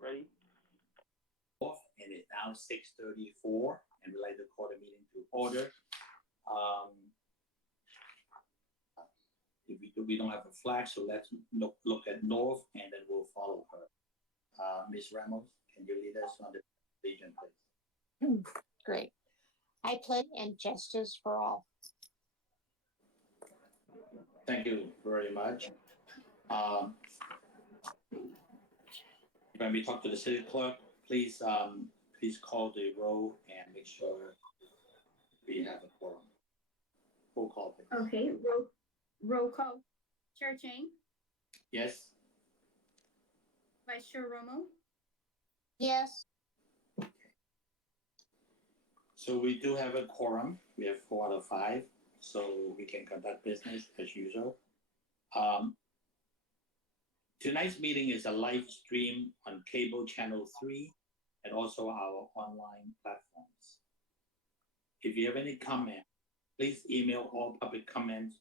Ready? And it's now 6:34, and we'd like to call the meeting to order. Um, if we don't have a flag, so let's look at North, and then we'll follow her. Ms. Ramos, can you lead us on the Legion, please? Great. I pledge and justice for all. Thank you very much. When we talk to the city clerk, please call the roll and make sure we have a quorum. Roll call, please. Okay, roll call. Chair Chang, Yes. Vice Chair Romo, Yes. So we do have a quorum. We have 4 out of 5, so we can conduct business as usual. Tonight's meeting is a live stream on cable channel 3 and also our online platforms. If you have any comment, please email all public comments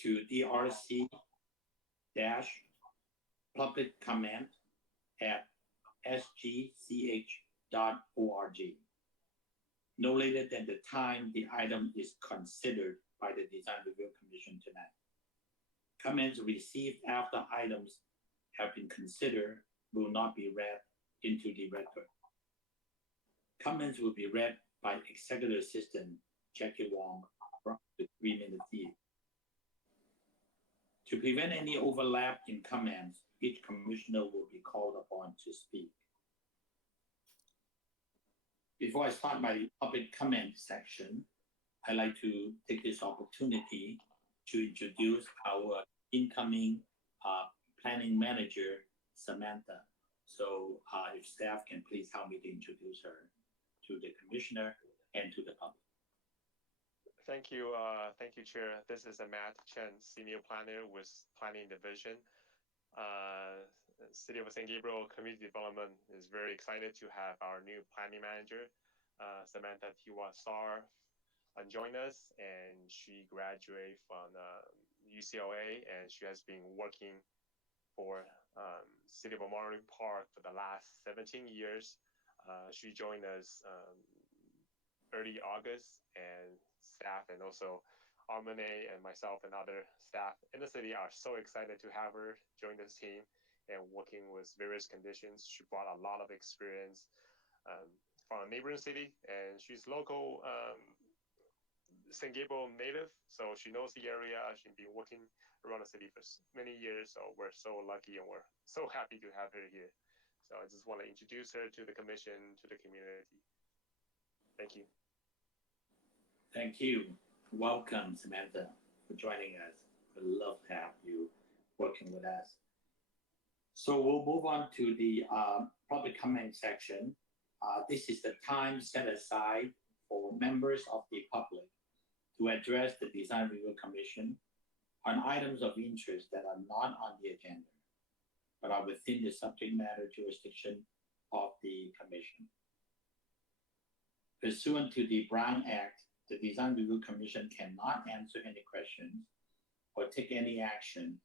to drc-publiccomment@sgch.org. No later than the time the item is considered by the Design Review Commission tonight. Comments received after items have been considered will not be read into the record. Comments will be read by Executive Assistant Jackie Wong for up to 3 minutes each. To prevent any overlap in comments, each commissioner will be called upon to speak. Before I start my public comment section, I'd like to take this opportunity to introduce our incoming planning manager, Samantha. So if staff can please help me to introduce her to the commissioner and to the public. Thank you, Chair. This is Matt Chen, Senior Planner with Planning Division. City of San Gabriel Community Development is very excited to have our new planning manager, Samantha Tiwasar, join us, and she graduated from UCLA, and she has been working for City of Memorial Park for the last 17 years. She joined us early August, and staff and also Armane and myself and other staff in the city are so excited to have her join this team and working with various conditions. She brought a lot of experience from a neighboring city, and she's local San Gabriel native, so she knows the area. She's been working around the city for many years, so we're so lucky and we're so happy to have her here. So I just want to introduce her to the commission, to the community. Thank you. Thank you. Welcome, Samantha, for joining us. We'd love to have you working with us. So we'll move on to the public comment section. This is the time set aside for members of the public to address the Design Review Commission on items of interest that are not on the agenda, but are within the subject matter jurisdiction of the commission. Pursuant to the Brown Act, the Design Review Commission cannot answer any questions or take any action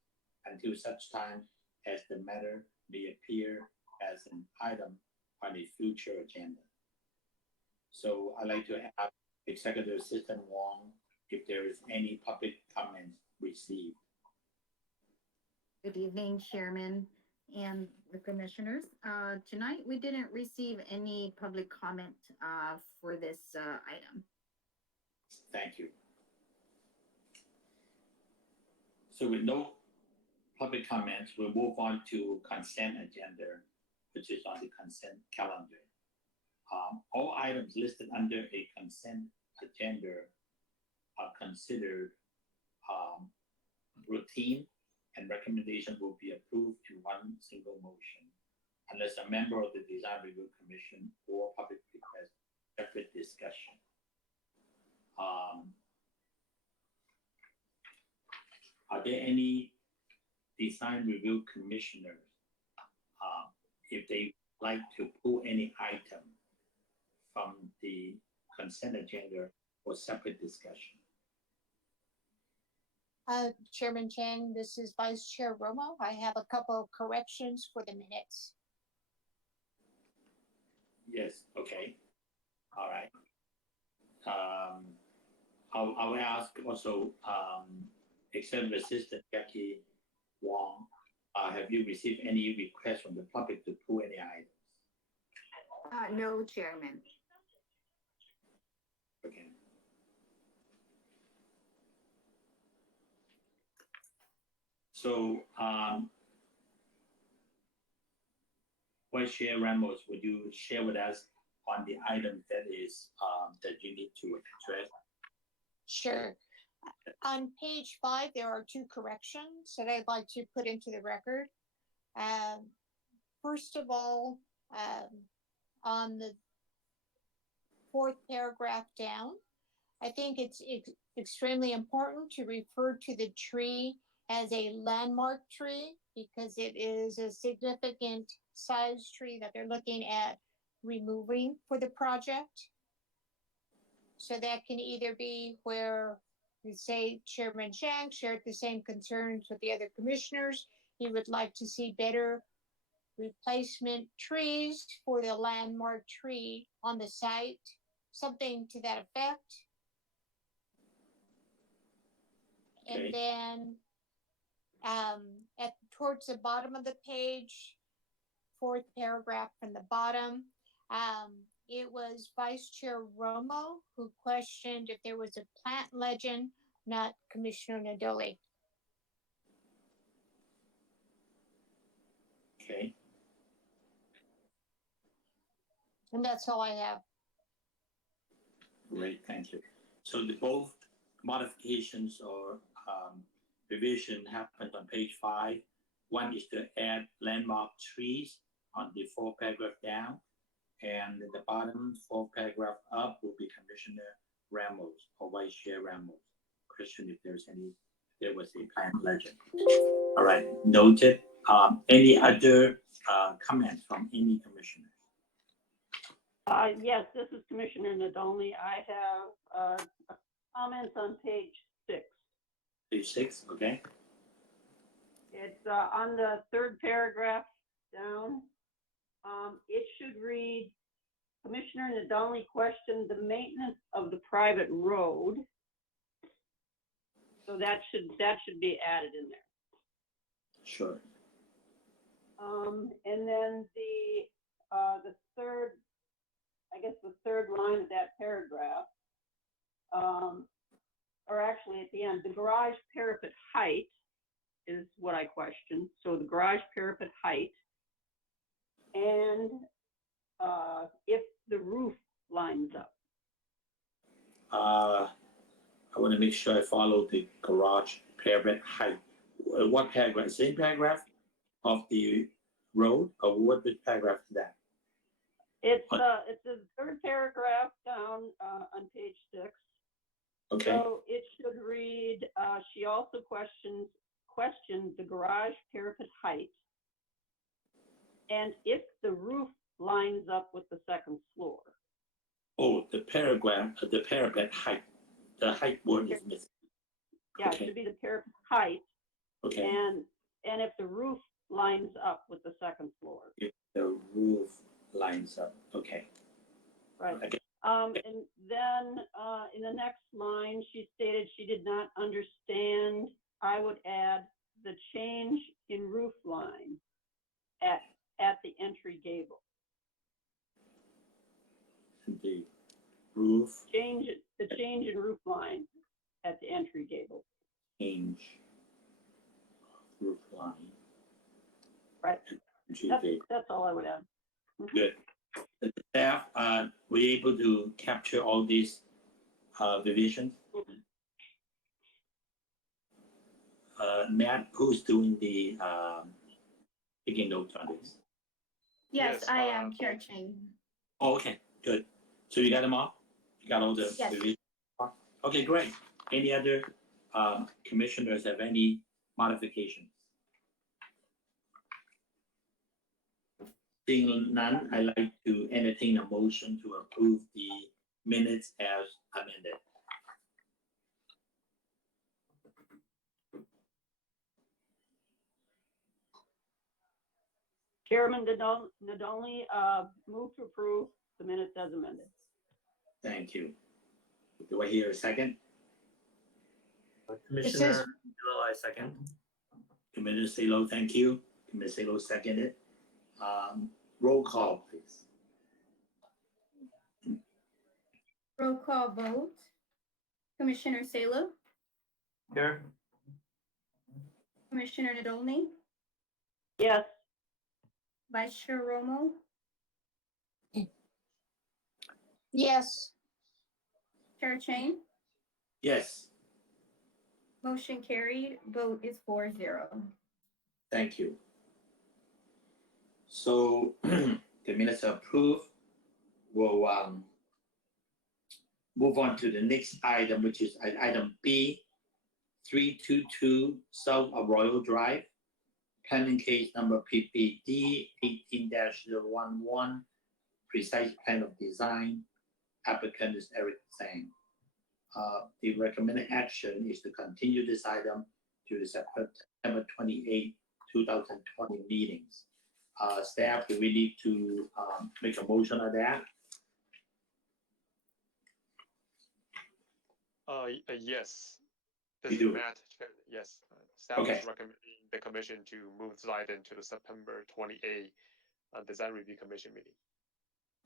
until such time as the matter may appear as an item on a future agenda. So I'd like to ask Executive Assistant Wong if there is any public comments received. Good evening, Chairman and the commissioners. Tonight, we didn't receive any public comment for this item. Thank you. So with no public comments, we'll move on to consent agenda, which is on the consent calendar. All items listed under a consent agenda are considered routine, and recommendation will be approved in one single motion, unless a member of the Design Review Commission or public request separate discussion. Are there any Design Review Commissioners, if they like to pull any item from the consent agenda for separate discussion? Chairman Chang, this is Vice Chair Romo. I have a couple of corrections for the minutes. Yes, okay. All right. I will ask also, Executive Assistant Jackie Wong, have you received any requests from the public to pull any items? No, Chairman. Okay. So, Vice Chair Ramos, would you share with us on the item that is, that you need to address? Sure. On page 5, there are 2 corrections that I'd like to put into the record. First of all, on the 4th paragraph down, I think it's extremely important to refer to the tree as a landmark tree because it is a significant size tree that they're looking at removing for the project. So that can either be where we say Chairman Chang shared the same concerns with the other commissioners. He would like to see better replacement trees for the landmark tree on the site, something to that effect. Okay. And then towards the bottom of the page, 4th paragraph from the bottom, it was Vice Chair Romo who questioned if there was a plant legend, not Commissioner Nadoli. Okay. And that's all I have. Great, thank you. So the both modifications or revision happened on page 5. One is to add landmark trees on the 4th paragraph down, and at the bottom 4th paragraph up will be Commissioner Ramos or Vice Chair Ramos. Question if there was a plant legend. All right, noted. Any other comments from any commissioners? Yes, this is Commissioner Nadolny. I have comments on page 6. Page 6, okay. It's on the 3rd paragraph down. It should read, Commissioner Nadolny questioned the maintenance of the private road. So that should be added in there. Sure. And then the third, I guess the 3rd line of that paragraph, or actually at the end, the garage parapet height is what I questioned. So the garage parapet height, and if the roof lines up. I want to make sure I follow the garage parapet height. What paragraph? Same paragraph of the road, or what paragraph is that? It's the 3rd paragraph down on page 6. Okay. So it should read, she also questioned the garage parapet height, and if the roof lines up with the 2nd floor. Oh, the paragraph, the parapet height. The height word is missing. Yeah, Okay. it should be the parapet height, Okay. and if the roof lines up with the 2nd floor. If the roof lines up. Okay. Right. Okay. And then in the next line, she stated she did not understand. I would add the change in roof line at the entry gable. The roof The change in roof line at the entry gable. change roof line. Right. Entry That's all I would add. Mhm. Good. The staff, were you able to capture all these revisions? Matt, who's doing the taking notes on this? Yes, Yes, I am, Chair Chang. Oh, okay, good. So you got them all? You got all the Yes. revisions? Okay, great. Any other commissioners have any modifications? Seeing none, I like to entertain a motion to approve the minutes as amended. Chairman Nadolny, move to approve the minutes as amended. Thank you. Do I hear a second? Commissioner Salo, I second. Commissioner Salo, thank you. Commissioner Salo seconded. Roll call, please. Roll call vote. Commissioner Salo, Here. Commissioner Nadolny, Yes. Vice Chair Romo, Yes, Chair Chang. Yes, Motion carried. Vote is 4-0. thank you. So the minutes are approved. We'll move on to the next item, which is item B, 322 South Arroyo Drive, planning case number PPD 18-011, precise plan of design. Applicant is Eric Zhang. The recommended action is to continue this item to the September 28, 2020 meetings. Staff, do we need to make a motion on that? Yes. You This is do. Matt. Yes. Staff Okay. is recommending the commission to move this item to the September 28 Design Review Commission meeting.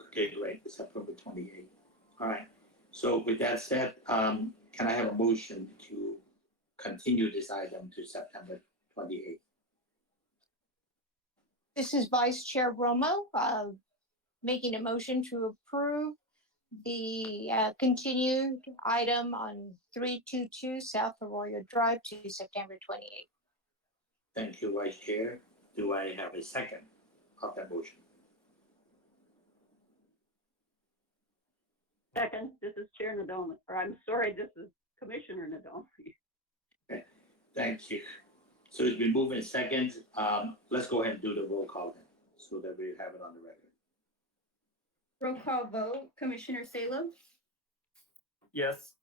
Okay, great, September 28. All right, so with that said, can I have a motion to continue this item to September 28? this is Vice Chair Romo, making a motion to approve the continued item on 322 South Arroyo Drive to September 28th. Thank you, Vice Chair. Do I have a second of that motion? Second, this is Chair Nadolny, or I'm sorry, this is Commissioner Nadolny. Thank you. So it's been moved in seconds. Let's go ahead and do the roll call then, so that we have it on the record. Roll call vote. Commissioner Salo, Yes.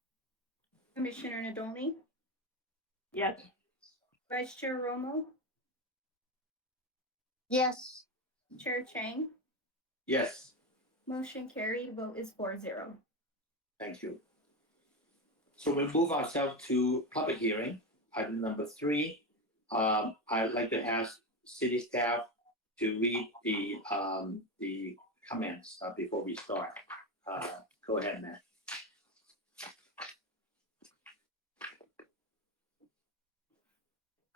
Commissioner Nadolny, Yes. Vice Chair Romo, Yes, Chair Chang. Yes, Motion carried. Vote is 4-0. thank you. So we'll move ourselves to public hearing, item number 3. I'd like to ask city staff to read the comments before we start. Go ahead, Matt.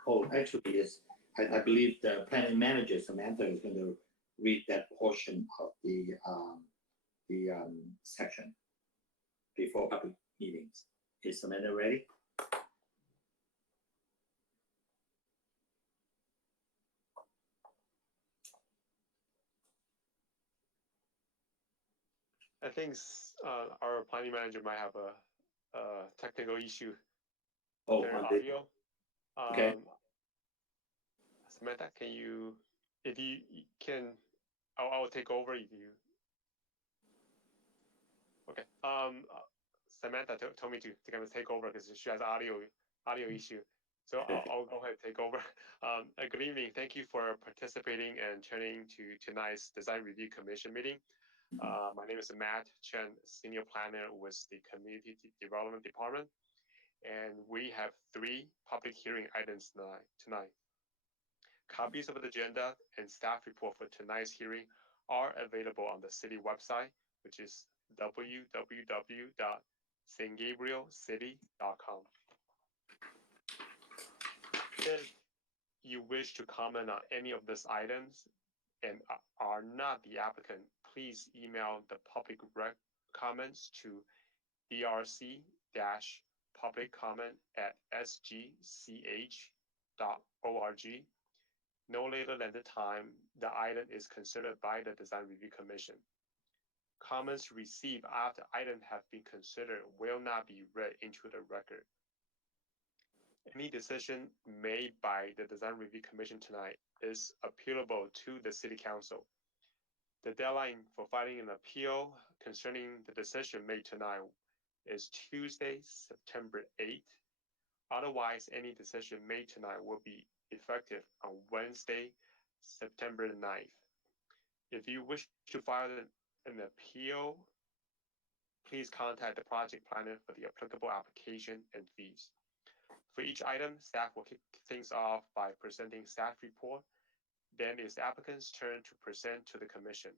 Oh, actually, yes, I believe the planning manager, Samantha, is going to read that portion of the section before public meetings. Is Samantha ready? I think our planning manager might have a technical issue Oh, with their on the, audio. okay. Samantha, if you can, I'll take over if you. Okay. Samantha told me to kind of take over because she has audio issue. So I'll go ahead and take over. Good evening. Thank you for participating and turning to tonight's Design Review Commission meeting. My name is Matt Chen, Senior Planner with the Community Development Department. And we have 3 public hearing items tonight. Copies of the agenda and staff report for tonight's hearing are available on the city website, which is www.stgabrielcity.com. If you wish to comment on any of these items and are not the applicant, please email the public comments to drc-publiccomment@sgch.org no later than the time the item is considered by the Design Review Commission. Comments received after items have been considered will not be read into the record. Any decision made by the Design Review Commission tonight is appealable to the City Council. The deadline for filing an appeal concerning the decision made tonight is Tuesday, September 8th. Otherwise, any decision made tonight will be effective on Wednesday, September 9th. If you wish to file an appeal, please contact the project planner for the applicable application and fees. For each item, staff will kick things off by presenting staff report. Then it's the applicant's turn to present to the commission.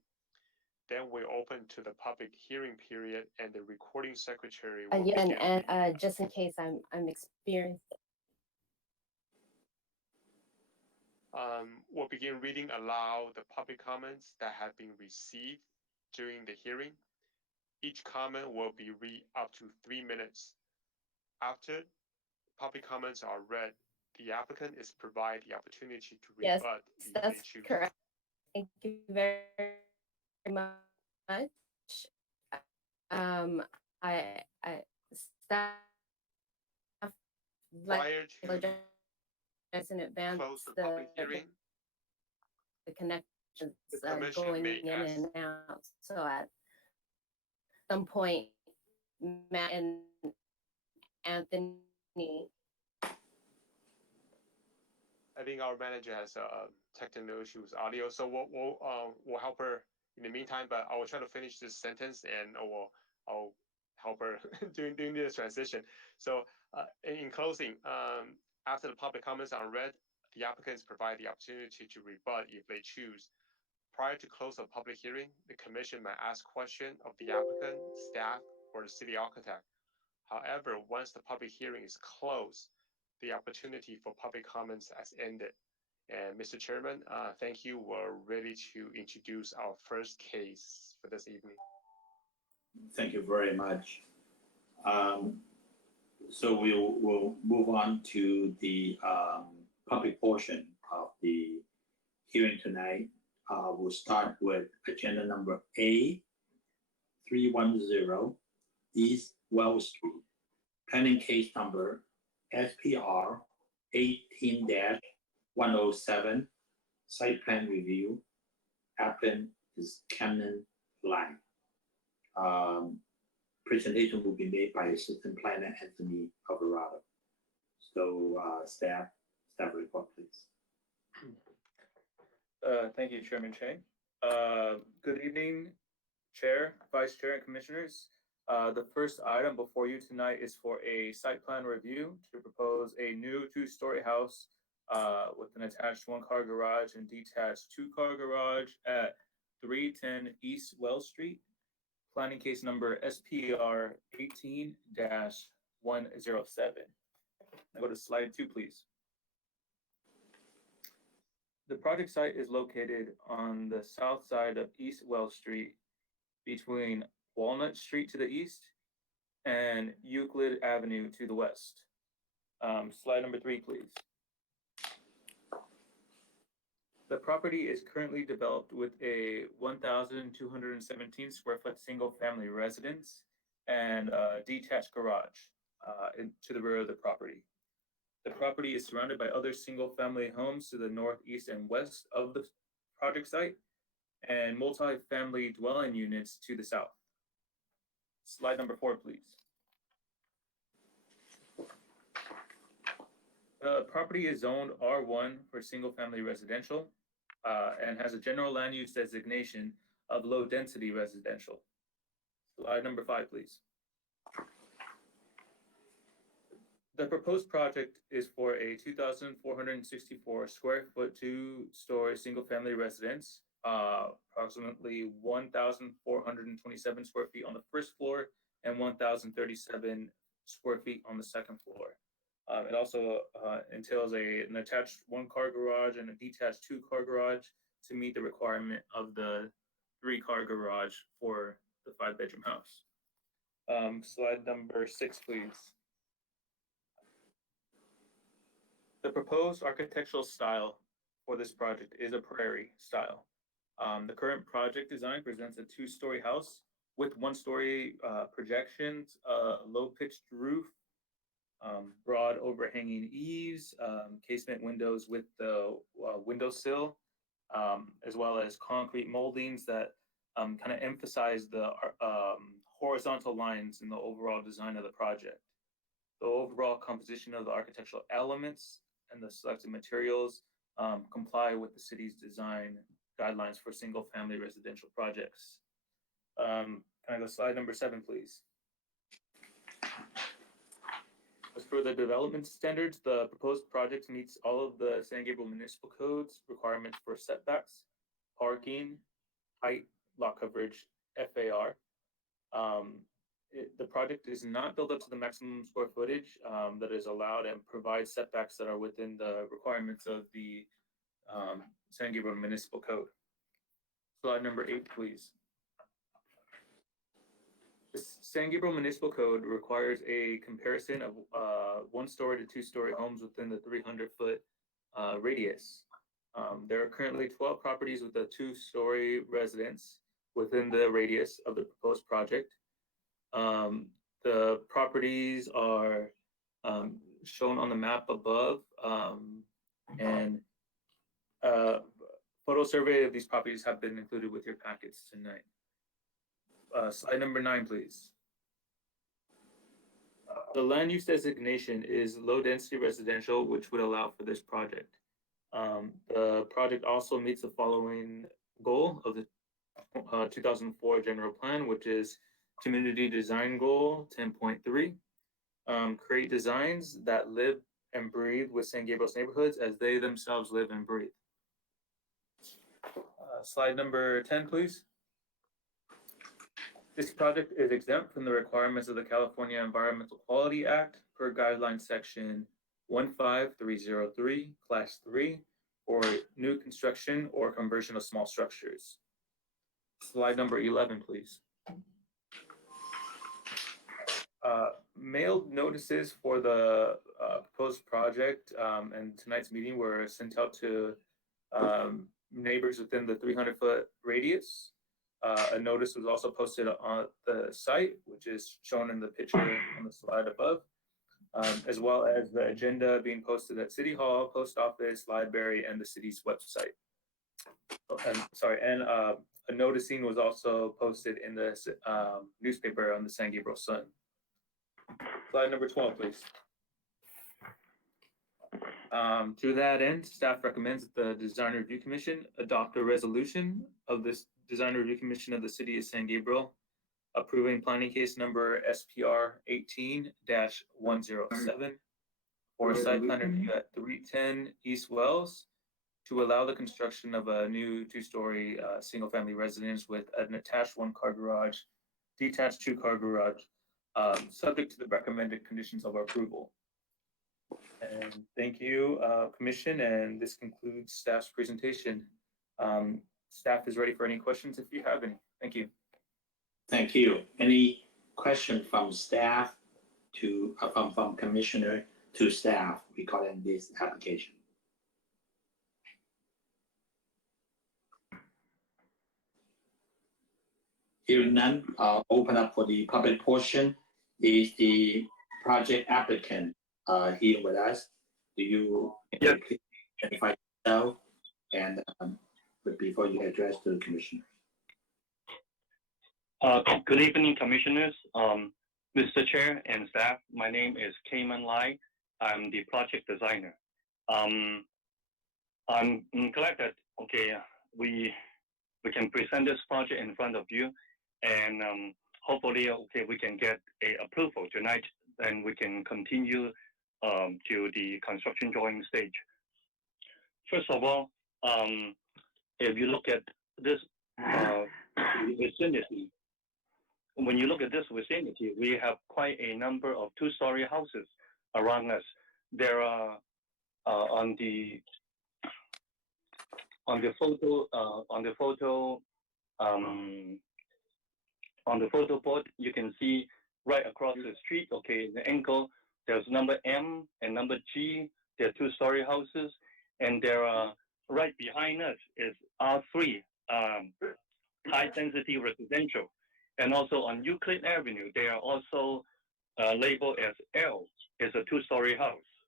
Then we're open to the public hearing period, and the recording secretary will Yeah, begin. and just in case I'm experienced. We'll begin reading aloud the public comments that have been received during the hearing. Each comment will be read up to 3 minutes. After public comments are read, the applicant is provided the opportunity to Yes, rebut if they that's choose. correct. Thank you very much. I staff like Prior to apologize in advance close the public hearing, the connections the commission going may in ask. and out. So at some point, Matt and Anthony. I think our manager has technical issues with audio, so we'll help her in the meantime. But I will try to finish this sentence, and I'll help her during this transition. So in closing, after the public comments are read, the applicants provide the opportunity to rebut if they choose. Prior to close of public hearing, the commission may ask questions of the applicant, staff, or the city architect. However, once the public hearing is closed, the opportunity for public comments has ended. And Mr. Chairman, thank you. We're ready to introduce our first case for this evening. Thank you very much. So we'll move on to the public portion of the hearing tonight. We'll start with agenda number A310 East Wells Street, pending case number SPR 18-107, site plan review. Applicant is Cameron Lang. Presentation will be made by Assistant Planner Anthony Alvarado. So staff report, please. Thank you, Chairman Chang. Good evening, Chair, Vice Chair, and Commissioners. The first item before you tonight is for a site plan review to propose a new 2-story house with an attached 1-car garage and detached 2-car garage at 310 East Wells Street. Planning case number SPR 18-107. Now go to slide 2, please. The project site is located on the south side of East Wells Street between Walnut Street to the east and Euclid Avenue to the west. Slide number 3, please. The property is currently developed with a 1,217 square foot single family residence and a detached garage to the rear of the property. The property is surrounded by other single family homes to the north, east, and west of the project site and multi-family dwelling units to the south. Slide number 4, please. The property is zoned R1 for single family residential and has a general land use designation of low density residential. Slide number 5, please. The proposed project is for a 2,464 square foot 2-story single family residence, approximately 1,427 square feet on the first floor and 1,037 square feet on the second floor. It also entails an attached 1-car garage and a detached 2-car garage to meet the requirement of the 3-car garage for the 5-bedroom house. Slide number 6, please. The proposed architectural style for this project is a prairie style. The current project design presents a 2-story house with 1-story projections, low-pitched roof, broad overhanging eaves, casement windows with the windowsill, as well as concrete moldings that kind of emphasize the horizontal lines in the overall design of the project. The overall composition of the architectural elements and the selected materials comply with the city's design guidelines for single-family residential projects. Can I go slide number 7, please? As for the development standards, the proposed project meets all of the San Gabriel Municipal Code's requirements for setbacks, parking, height, lot coverage, FAR. The project is not built up to the maximum square footage that is allowed and provides setbacks that are within the requirements of the San Gabriel Municipal Code. Slide number 8, please. The San Gabriel Municipal Code requires a comparison of 1-story to 2-story homes within the 300-foot radius. There are currently 12 properties with a 2-story residence within the radius of the proposed project. The properties are shown on the map above, and photo survey of these properties have been included with your packets tonight. Slide number 9, please. The land use designation is low density residential, which would allow for this project. The project also meets the following goal of the 2004 general plan, which is community design goal 10.3. Create designs that live and breathe with San Gabriel's neighborhoods as they themselves live and breathe. Slide number 10, please. This project is exempt from the requirements of the California Environmental Quality Act per guideline section 15303, class 3, for new construction or conversion of small structures. Slide number 11, please. Mailed notices for the proposed project and tonight's meeting were sent out to neighbors within the 300-foot radius. A notice was also posted on the site, which is shown in the picture on the slide above, as well as the agenda being posted at City Hall, Post Office, Library, and the city's website. And a noticing was also posted in the newspaper on the San Gabriel Sun. Slide number 12, please. To that end, staff recommends that the Design Review Commission adopt a resolution of this Design Review Commission of the City of San Gabriel approving planning case number SPR 18-107 for site plan review at 310 East Wells to allow the construction of a new 2-story single-family residence with an attached 1-car garage, detached 2-car garage, subject to the recommended conditions of approval. And thank you, Commission, and this concludes staff's presentation. Staff is ready for any questions if you have any. Thank you. Thank you. Any question from staff to from Commissioner to staff regarding this application? Hearing none, I'll open up for the public portion. Is the project applicant here with us? Do you identify yourself and before you address to the commissioner? Good evening, commissioners, Mr. Chair and staff. My name is Cayman Lai. I'm the project designer. I'm glad that we can present this project in front of you, and hopefully we can get a approval tonight, and we can continue to the construction drawing stage. First of all, if you look at this vicinity, when you look at this vicinity, we have quite a number of 2-story houses around us. There are on the photo board, you can see right across the street. The angle, there's number M and number G. There are 2-story houses, and there are right behind us is R3, high density residential. And also on Euclid Avenue, they are also labeled as L, is a 2-story house.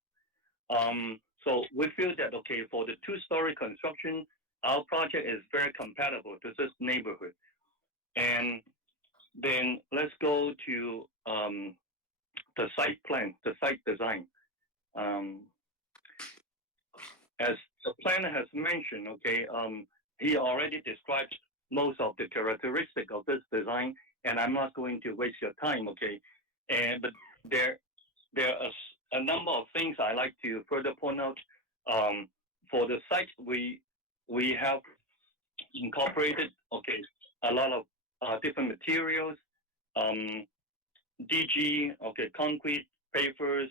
So we feel that, for the 2-story construction, our project is very compatible to this neighborhood. And then let's go to the site plan, the site design. As the planner has mentioned, okay, he already described most of the characteristic of this design, and I'm not going to waste your time, okay? But there are a number of things I like to further point out. For the site, we have incorporated, okay, a lot of different materials, DG, okay, concrete, pavers,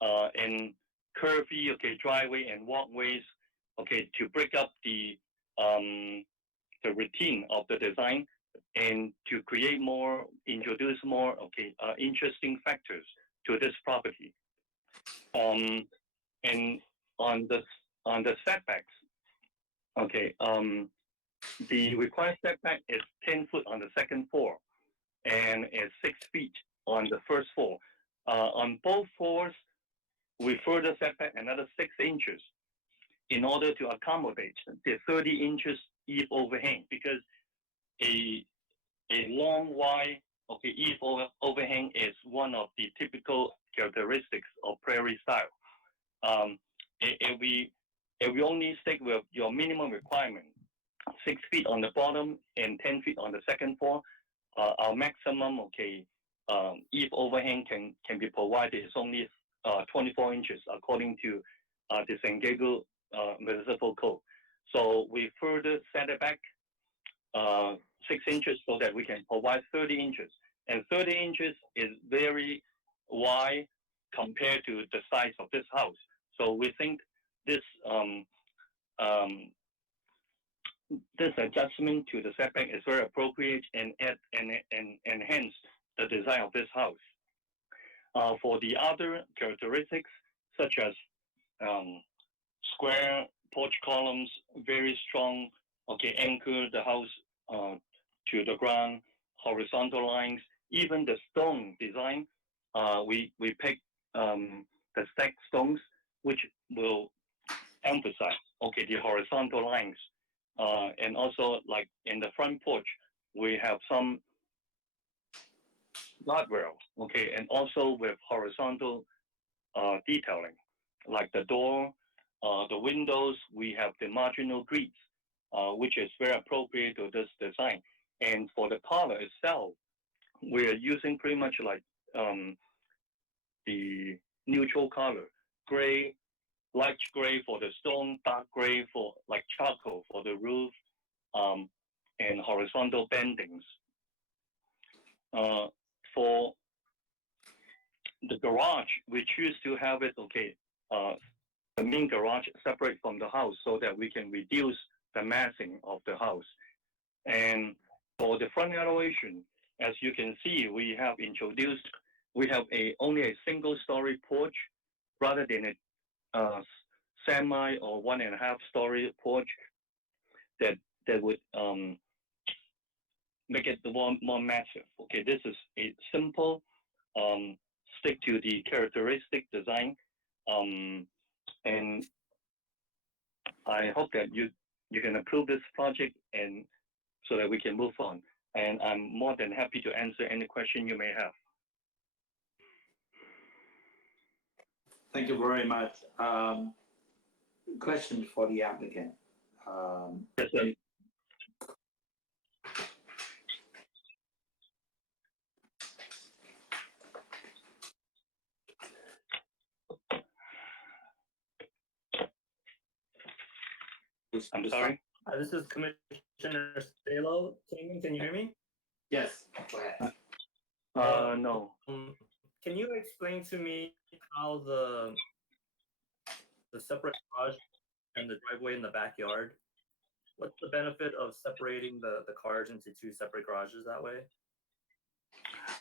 and curvy, okay, driveway and walkways, okay, to break up the routine of the design and to create more, introduce more, okay, interesting factors to this property. And on the setbacks, okay, the required setback is 10 foot on the second floor and is 6 feet on the first floor. On both floors, we further set back another 6 inches in order to accommodate the 30 inches eave overhang, because a long, wide, okay, eave overhang is one of the typical characteristics of prairie style. If we only stick with your minimum requirement, 6 feet on the bottom and 10 feet on the second floor, our maximum, okay, eave overhang can be provided is only 24 inches according to the San Gabriel Municipal Code. So we further set it back 6 inches so that we can provide 30 inches. And 30 inches is very wide compared to the size of this house. So we think this this adjustment to the setback is very appropriate and enhance the design of this house. For the other characteristics, such as square porch columns, very strong, okay, anchor the house to the ground, horizontal lines, even the stone design, we pick the stacked stones, which will emphasize, okay, the horizontal lines. And also, like in the front porch, we have some guardrail, okay, and also with horizontal detailing, like the door, the windows, we have the marginal grids, which is very appropriate to this design. And for the color itself, we are using pretty much like the neutral color, gray, light gray for the stone, dark gray for like charcoal for the roof, and horizontal bendings. For the garage, we choose to have it, okay, the main garage separate from the house so that we can reduce the massing of the house. And for the front elevation, as you can see, we have introduced, we have only a single story porch rather than a semi or 1.5 story porch that would make it more massive. Okay, this is a simple, stick to the characteristic design, and I hope that you can approve this project and so that we can move on. And I'm more than happy to answer any question you may have. Thank you very much. Question for the applicant. Yes, sir. I'm sorry. This is Commissioner Stalo. Can you hear me? Yes, go ahead. No. Can you explain to me how the separate garage and the driveway in the backyard, what's the benefit of separating the cars into 2 separate garages that way?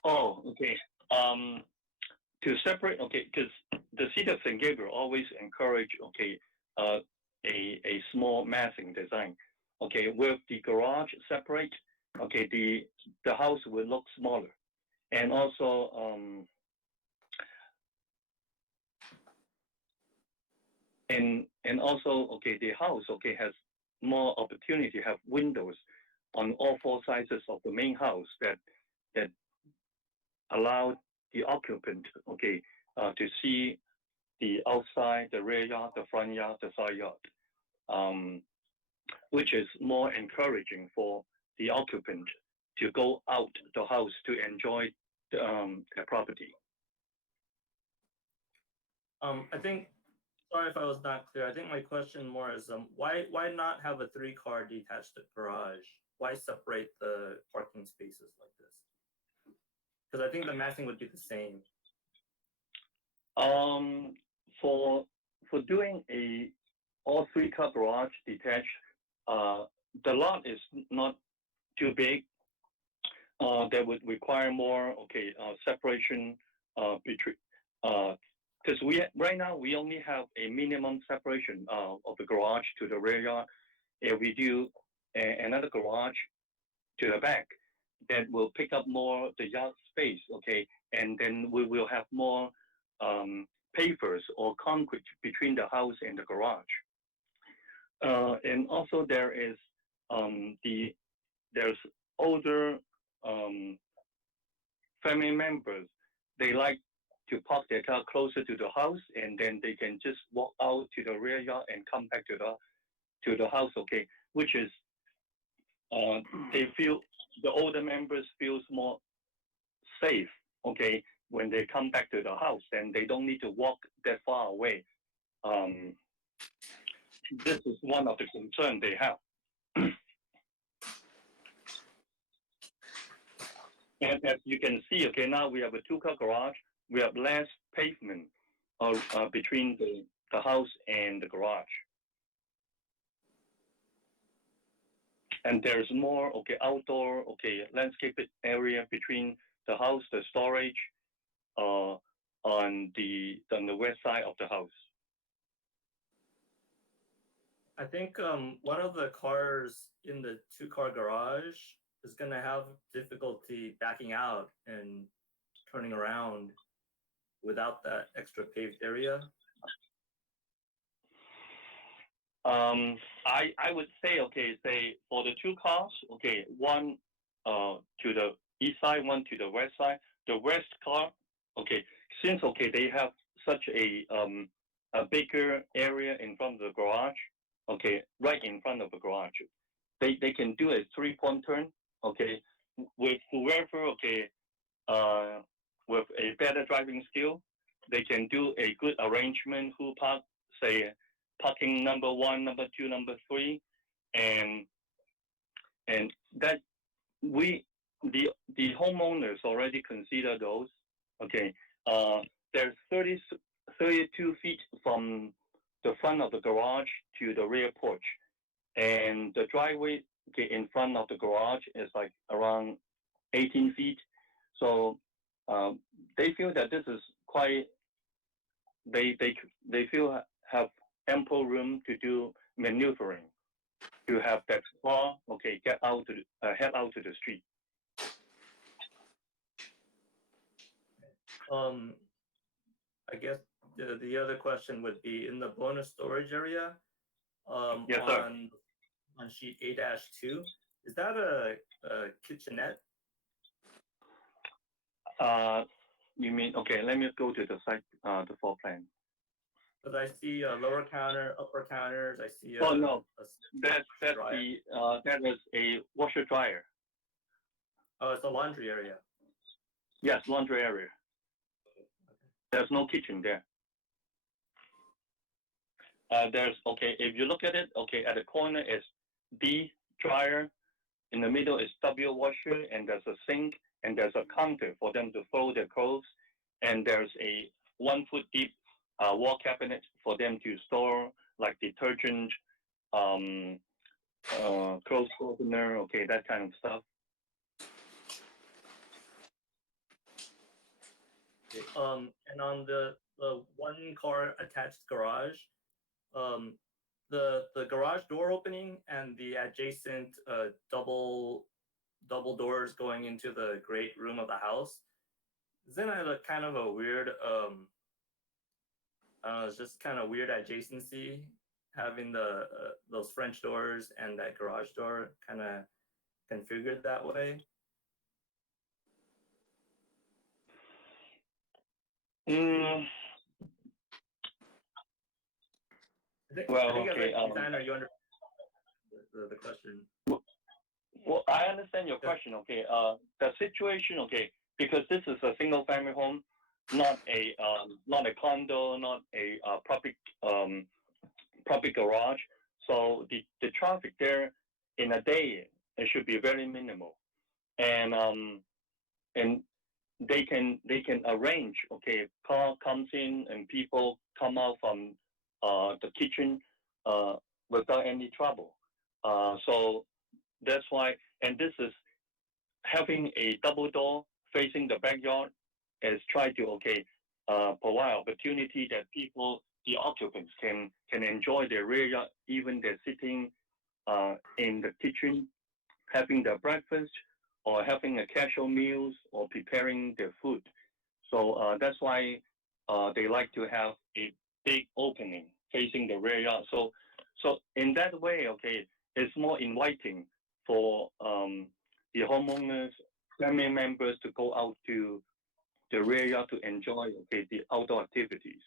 Oh, okay. To separate, okay, because the city of San Gabriel always encourage, okay, a small massing design. Okay, with the garage separate, okay, the house will look smaller, and also and also, okay, the house, okay, has more opportunity to have windows on all 4 sides of the main house that allow the occupant, okay, to see the outside, the rear yard, the front yard, the side yard. which is more encouraging for the occupant to go out the house to enjoy their property. I think, sorry if I was not clear. I think my question more is, why not have a 3-car detached garage? Why separate the parking spaces like this? Because I think the massing would be the same. For doing a all 3-car garage detached, the lot is not too big. That would require more separation between because right now we only have a minimum separation of the garage to the rear yard. If we do another garage to the back, that will pick up more the yard space, okay, and then we will have more pavers or concrete between the house and the garage. And also there is there's older family members. They like to park their car closer to the house, and then they can just walk out to the rear yard and come back to the house, okay, which is they feel, the older members feels more safe, okay, when they come back to the house, and they don't need to walk that far away. This is one of the concerns they have. And as you can see, okay, now we have a 2-car garage. We have less pavement between the house and the garage. And there's more, okay, outdoor, okay, landscaped area between the house, the storage, on the west side of the house. I think one of the cars in the 2-car garage is going to have difficulty backing out and turning around without that extra paved area. I would say, okay, say for the 2 cars, okay, one to the east side, one to the west side. The west car, okay, since okay they have such a bigger area in front of the garage, okay, right in front of the garage, they can do a 3-point turn, okay, with whoever, okay, with a better driving skill, they can do a good arrangement who park, say, parking number 1, number 2, number 3, and that the homeowners already consider those, okay. There's 32 feet from the front of the garage to the rear porch, and the driveway, okay, in front of the garage is like around 18 feet. So they feel that this is quite, they feel have ample room to do maneuvering, to have that car, okay, head out to the street. I guess the other question would be in the bonus storage area. Yes, sir. On sheet 8-2, is that a kitchenette? You mean, okay, let me go to the site, the floor plan. Because I see lower counter, upper counters. I see. Oh no, that is a washer dryer. Oh, it's a laundry area. Yes, laundry area. There's no kitchen there. There's, okay, if you look at it, okay, at the corner is D dryer, in the middle is W washer, and there's a sink, and there's a counter for them to throw their clothes, and there's a 1-foot deep wall cabinet for them to store like detergent, clothes opener, okay, that kind of stuff. Okay. And on the 1-car attached garage, the garage door opening and the adjacent double doors going into the great room of the house, isn't it a kind of a weird it's just kind of weird adjacency, having the those French doors and that garage door kind of configured that way? Well, I think okay, as a designer, you understand the question. Well, I understand your question. Okay, the situation. Okay, because this is a single-family home, not a condo, not a public garage. So the traffic there in a day it should be very minimal, and they can arrange. Okay, car comes in and people come out from the kitchen without any trouble. So that's why, and this is having a double door facing the backyard is try to provide opportunity that people, the occupants, can enjoy their rear yard, even they're sitting in the kitchen having their breakfast or having a casual meals or preparing their food. So that's why they like to have a big opening facing the rear yard. So in that way, okay, it's more inviting for the homeowners, family members to go out to the rear yard to enjoy the outdoor activities,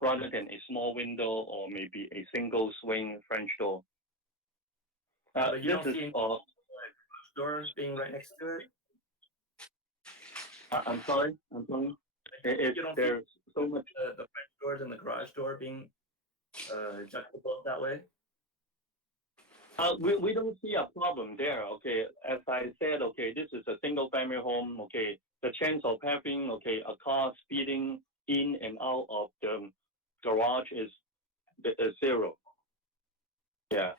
rather than a small window or maybe a single swing French door. But you don't see any doors being right next to it? I'm sorry. You don't There's so much. the French doors and the garage door being juxtaposed that way? We don't see a problem there. Okay, as I said, okay, this is a single-family home. Okay, the chance of having a car speeding in and out of the garage is zero. Yeah.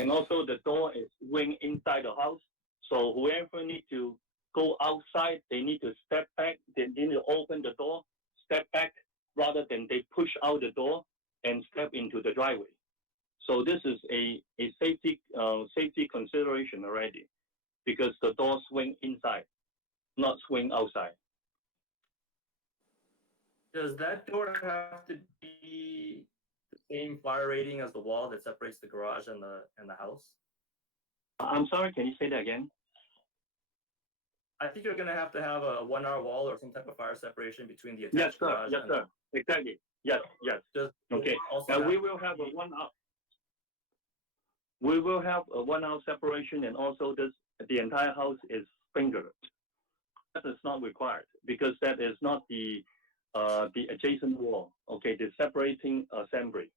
And also the door is wing inside the house, so whoever need to go outside, they need to step back. They need to open the door, step back, rather than they push out the door and step into the driveway. So this is a safety consideration already, because the door swing inside, not swing outside. Does that door have to be the same fire rating as the wall that separates the garage and the house? I'm sorry, can you say that again? I think you're gonna have to have a 1R wall or some type of fire separation between the Yes, attached sir. garage Yes, and sir. Exactly. Yes, yes. Does Okay. also And have we will have a 1 hour. We will have a 1 hour separation, and also the entire house is sprinkled. That is not required because that is not the adjacent wall. Okay, the separating assembly.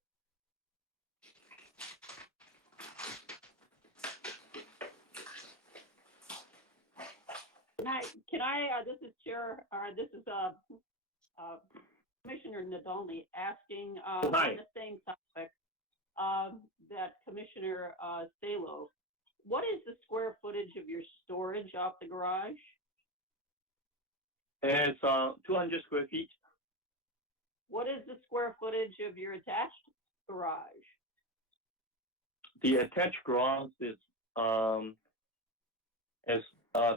Can I, this is Chair, this is Commissioner Nadolny asking on the same topic that Commissioner Salo. What is the square footage of your storage off the garage? It's 200 square feet. What is the square footage of your attached garage? The attached garage is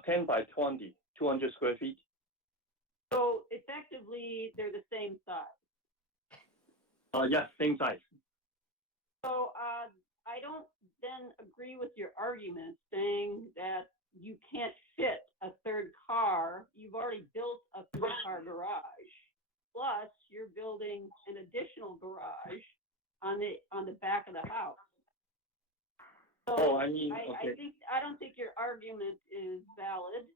10 by 20, 200 square feet. So effectively, they're the same size. Yes, same size. So I don't then agree with your argument saying that you can't fit a third car. You've already built a 3-car garage. Plus, you're building an additional garage on the back of the house. So I mean, okay. I don't think your argument is valid.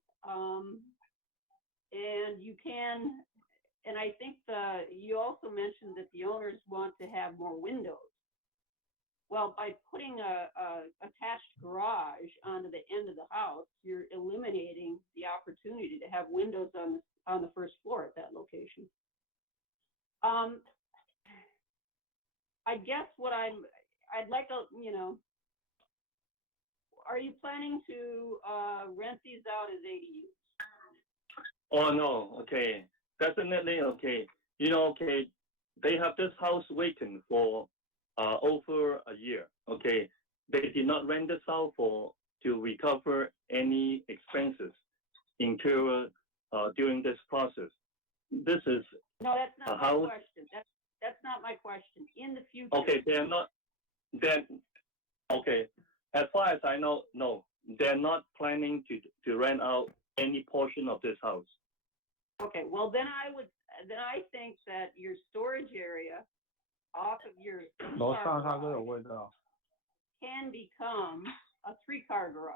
And you can, and I think you also mentioned that the owners want to have more windows. Well, by putting a attached garage onto the end of the house, you're eliminating the opportunity to have windows on the first floor at that location. I guess I'd like are you planning to rent these out as ADUs? Oh no, okay, definitely, okay. Okay, they have this house vacant for over a year. Okay, they did not rent this out to recover any expenses incurred during this process. This is no, that's not my question. That's not my question. In the future. Okay, they're not. Then okay. As far as I know, no, they're not planning to rent out any portion of this house. Okay, well, then I think that your storage area off of your car garage can become a 3-car garage.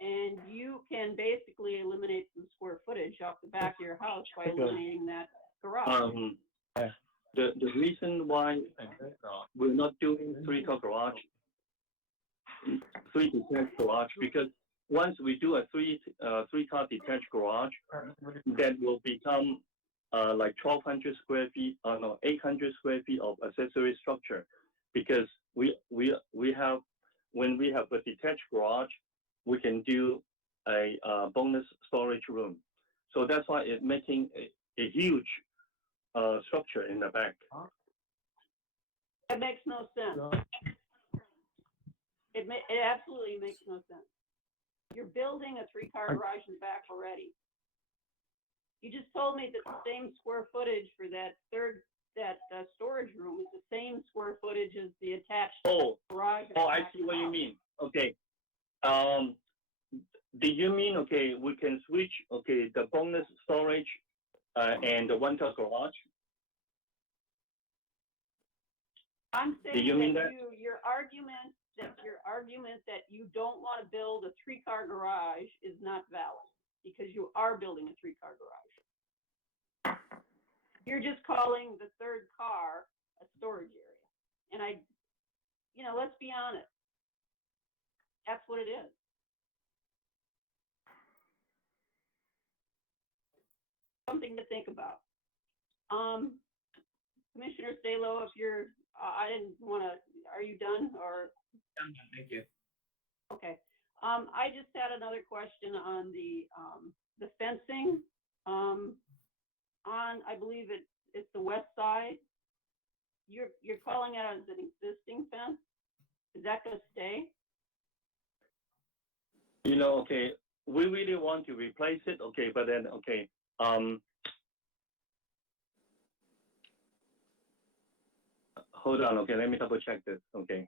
And you can basically eliminate some square footage off the back of your house by eliminating that garage. The reason why we're not doing 3-car garage, 3 detached garage, because once we do a 3-car detached garage, that will become like 1,200 square feet, no, 800 square feet of accessory structure, because we have, when we have a detached garage, we can do a bonus storage room. So that's why it's making a huge structure in the back. It makes no sense. It absolutely makes no sense. You're building a 3-car garage in the back already. You just told me that the same square footage for that storage room is the same square footage as the attached garage. Oh, I see what you mean. Okay. Do you mean, okay, we can switch, okay, the bonus storage and the 1-car garage? I'm saying Do you mean that? Your argument that you don't want to build a 3-car garage is not valid, because you are building a 3-car garage. You're just calling the 3rd car a storage area. And let's be honest. That's what it is. Something to think about. Commissioner Stalo, if you're, I didn't want to, are you done or? I'm done, thank you. Okay. I just had another question on the fencing. On, I believe it's the west side. You're calling it as an existing fence. Is that going to stay? Okay, we really want to replace it, okay, but then, okay, hold on, okay, let me double check this, okay.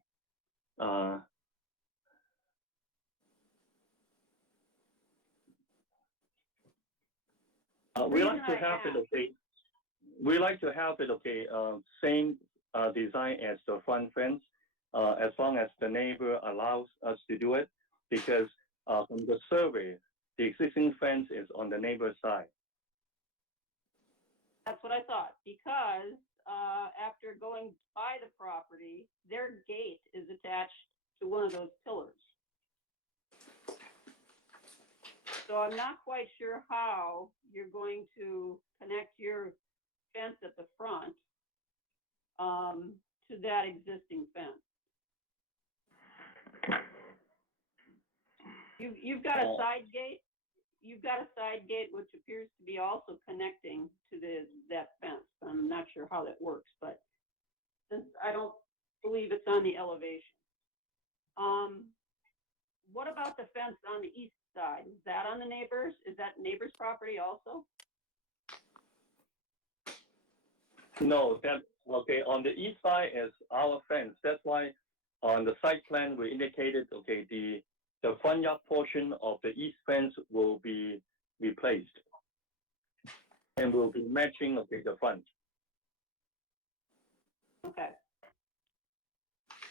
We like to have it, okay. We like to have it, okay, same design as the front fence, as long as the neighbor allows us to do it, because from the survey, the existing fence is on the neighbor's side. That's what I thought, because after going by the property, their gate is attached to one of those pillars. So I'm not quite sure how you're going to connect your fence at the front to that existing fence. You've got a side gate. You've got a side gate which appears to be also connecting to that fence. I'm not sure how that works, but since I don't believe it's on the elevation. What about the fence on the east side? Is that on the neighbors? Is that neighbor's property also? No, okay, on the east side is our fence. That's why on the site plan we indicated, okay, the front yard portion of the east fence will be replaced and will be matching, okay, the front. Okay.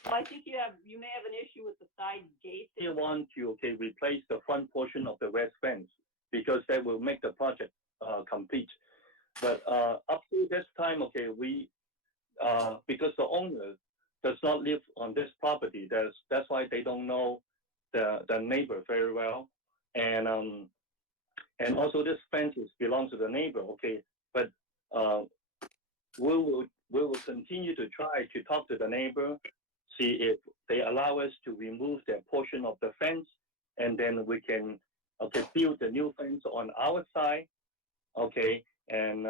Well, I think you may have an issue with the side gate. We want to, okay, replace the front portion of the west fence because that will make the project complete. But up to this time, okay, we because the owner does not live on this property, that's why they don't know the neighbor very well, and also this fence belongs to the neighbor, okay. But we will continue to try to talk to the neighbor, see if they allow us to remove their portion of the fence, and then we can, okay, build the new fence on our side, okay, and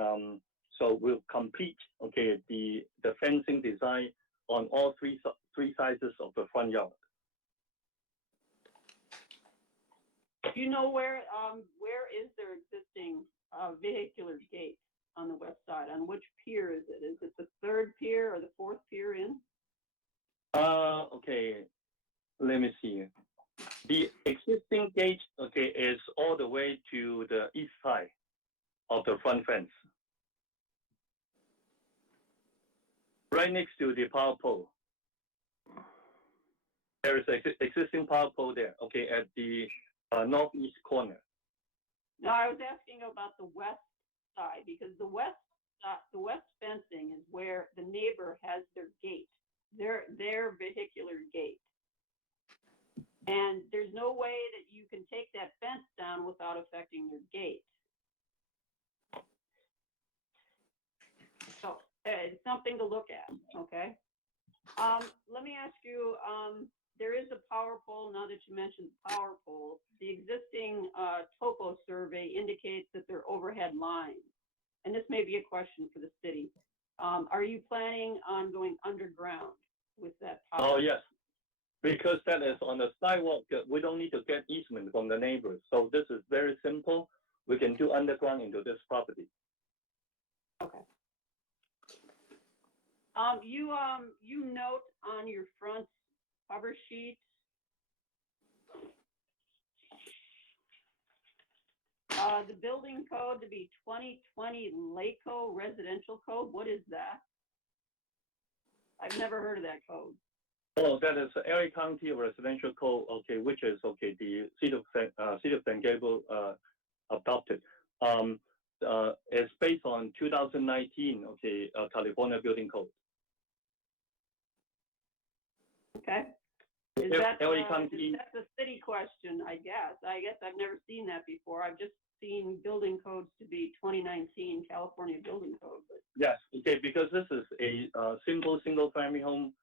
so we'll complete, okay, the fencing design on all three sides of the front yard. Do you know where is their existing vehicular gate on the west side? On which pier is it? Is it the 3rd pier or the 4th pier in? Okay, let me see. The existing gate, okay, is all the way to the east side of the front fence. Right next to the power pole. There is an existing power pole there, okay, at the northeast corner. No, I was asking about the west side because the west fencing is where the neighbor has their gate, their vehicular gate. And there's no way that you can take that fence down without affecting their gate. So it's something to look at, okay? Let me ask you, there is a power pole, now that you mentioned power pole, the existing topo survey indicates that they're overhead lines. And this may be a question for the city. Are you planning on going underground with that power? Oh, yes. Because that is on the sidewalk, we don't need to get easement from the neighbors. So this is very simple. We can do underground into this property. Okay. You note on your front cover sheet the building code to be 2020 LACO residential code. What is that? I've never heard of that code. Oh, that is LA County Residential Code, okay, which is okay. The City of San Gabriel adopted. It's based on 2019, okay, California Building Code. Okay. Is LA that County? That's a city question, I guess. I guess I've never seen that before. I've just seen building codes to be 2019 California Building Code. But... Yes, okay, because this is a simple single-family home.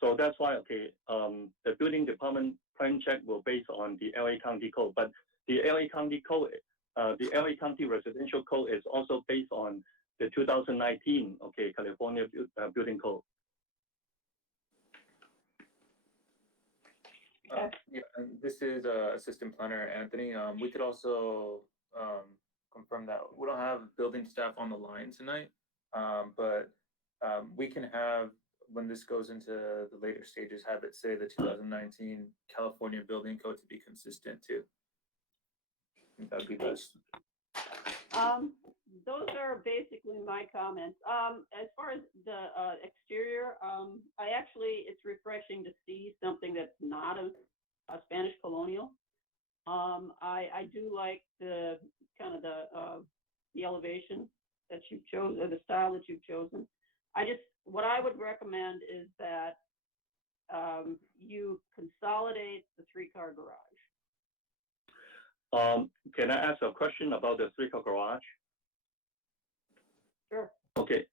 So that's why, okay, the building department plan check will base on the LA County Code, but the LA County Code, the LA County Residential Code is also based on the 2019, okay, California Building Code. Yeah, and this is Assistant Planner Anthony. We could also confirm that we don't have building staff on the line tonight, but we can have, when this goes into the later stages, have it say the 2019 California Building Code to be consistent too. I think that would be best. Those are basically my comments. As far as the exterior, it's refreshing to see something that's not a Spanish colonial. I do like the kind of the elevation that you've chosen, or the style that you've chosen. What I would recommend is that you consolidate the 3-car garage. Can I ask a question about the 3-car garage? Sure. Okay,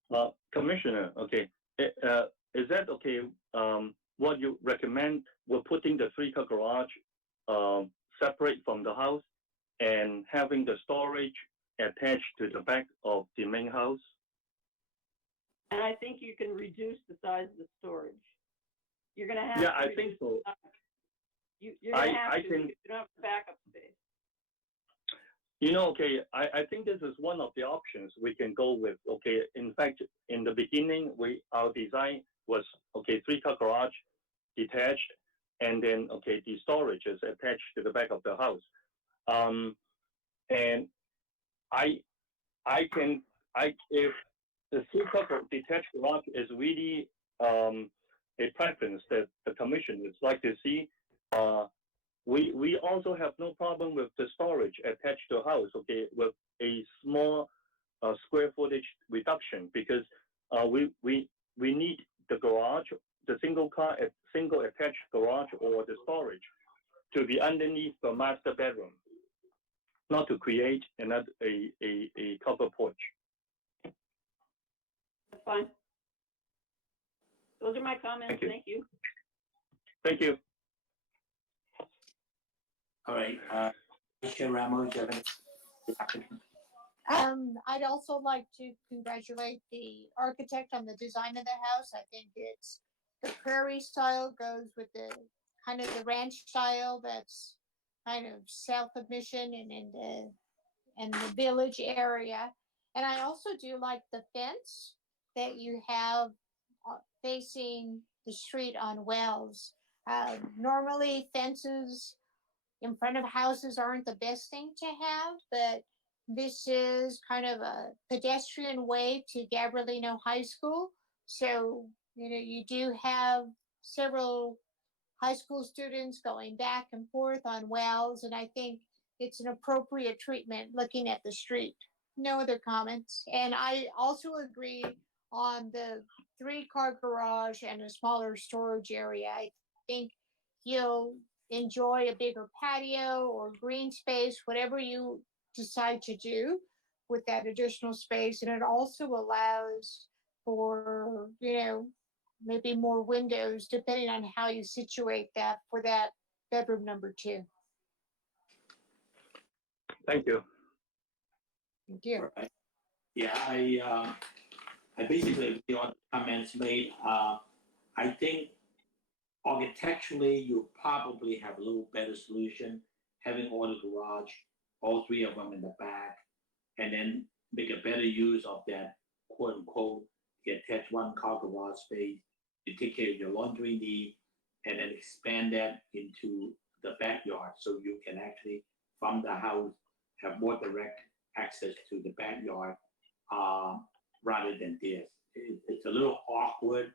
Commissioner, okay, is that okay, what you recommend, we're putting the 3-car garage separate from the house and having the storage attached to the back of the main house? And I think you can reduce the size of the storage. You're going to have Yeah, to I think so. You're going to have to. Can, you don't have backup space. You know, okay, I think this is one of the options we can go with. Okay, in fact, in the beginning, our design was, okay, 3-car garage, detached, and then, okay, the storage is attached to the back of the house. And if the 3-car detached garage is really a preference that the commission would like to see, we also have no problem with the storage attached to a house, okay, with a small square footage reduction, because we need the garage, the single attached garage or the storage to be underneath the master bedroom, not to create another a covered porch. That's fine. Those are my comments. Thank you. Thank you. Thank you. All right, Mr. Ramos, you have any? I'd also like to congratulate the architect on the design of the house. I think it's the prairie style goes with the kind of the ranch style that's kind of south of Mission and in the village area. And I also do like the fence that you have facing the street on Wells. Normally fences in front of houses aren't the best thing to have, but this is kind of a pedestrian way to Gabrielino High School. So, you do have several high school students going back and forth on Wells, and I think it's an appropriate treatment looking at the street. No other comments. And I also agree on the 3-car garage and a smaller storage area. I think you'll enjoy a bigger patio or green space, whatever you decide to do with that additional space. And it also allows for, maybe more windows depending on how you situate that for that bedroom number 2. Thank you. Thank you. Right. Yeah, I basically agree on the comments made. I think architecturally, you probably have a little better solution, having all the garage, all 3 of them in the back, and then make a better use of that quote unquote, the attached 1-car garage space to take care of your laundry need, and then expand that into the backyard so you can actually, from the house, have more direct access to the backyard rather than this. It's a little awkward,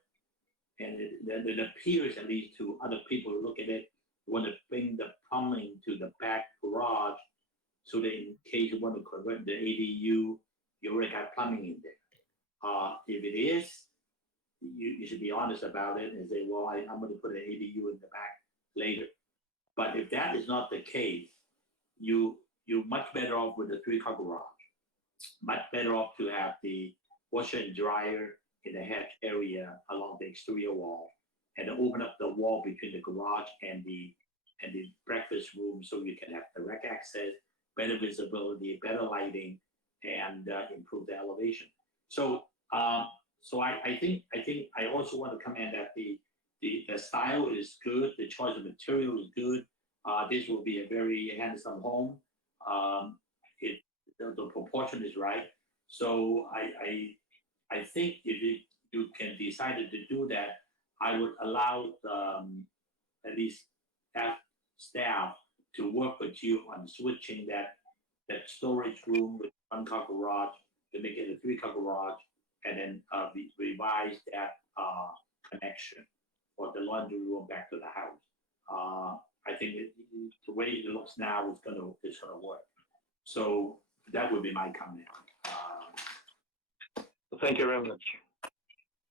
and it appears, at least to other people who look at it, want to bring the plumbing to the back garage so that in case you want to convert the ADU, you already have plumbing in there. If it is, you should be honest about it and say, well, I'm going to put an ADU in the back later. But if that is not the case, you're much better off with the 3-car garage. Much better off to have the washer and dryer in the hatch area along the exterior wall, and open up the wall between the garage and the breakfast room so you can have direct access, better visibility, better lighting, and improve the elevation. So I think I also want to comment that the style is good, the choice of material is good. This will be a very handsome home. The proportion is right. So I think if you can decide to do that, I would allow at least staff to work with you on switching that storage room with 1-car garage to make it a 3-car garage, and then revise that connection for the laundry room back to the house. I think the way it looks now is gonna work. So that would be my comment. Thank you very much.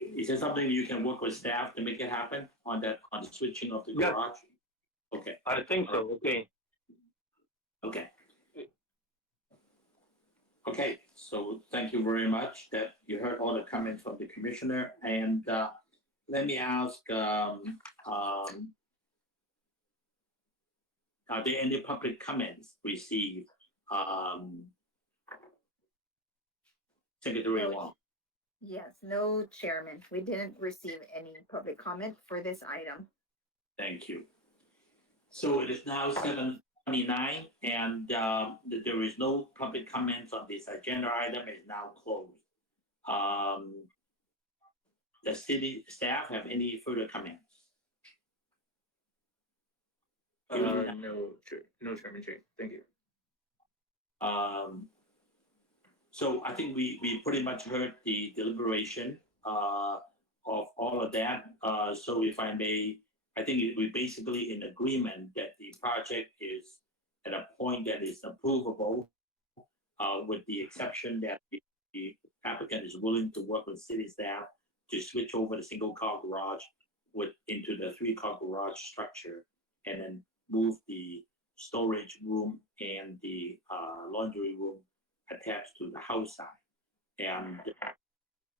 Is there something you can work with staff to make it happen on the switching of the Yeah. garage? Okay. I think so. Okay. Okay. Okay, so thank you very much that you heard all the comments from the commissioner, and let me ask, are there any public comments received? Secretary Wong. Yes, no, Chairman. We didn't receive any public comment for this item. Thank you. So it is now 7:29, and there is no public comments on this agenda item. Is now closed. The city staff have any further comments? No, Chairman Chang. Thank you. So I think we pretty much heard the deliberation of all of that. So if I may, I think we're basically in agreement that the project is at a point that is approvable, with the exception that the applicant is willing to work with city staff to switch over the 1-car garage into the 3-car garage structure, and then move the storage room and the laundry room attached to the house side. And the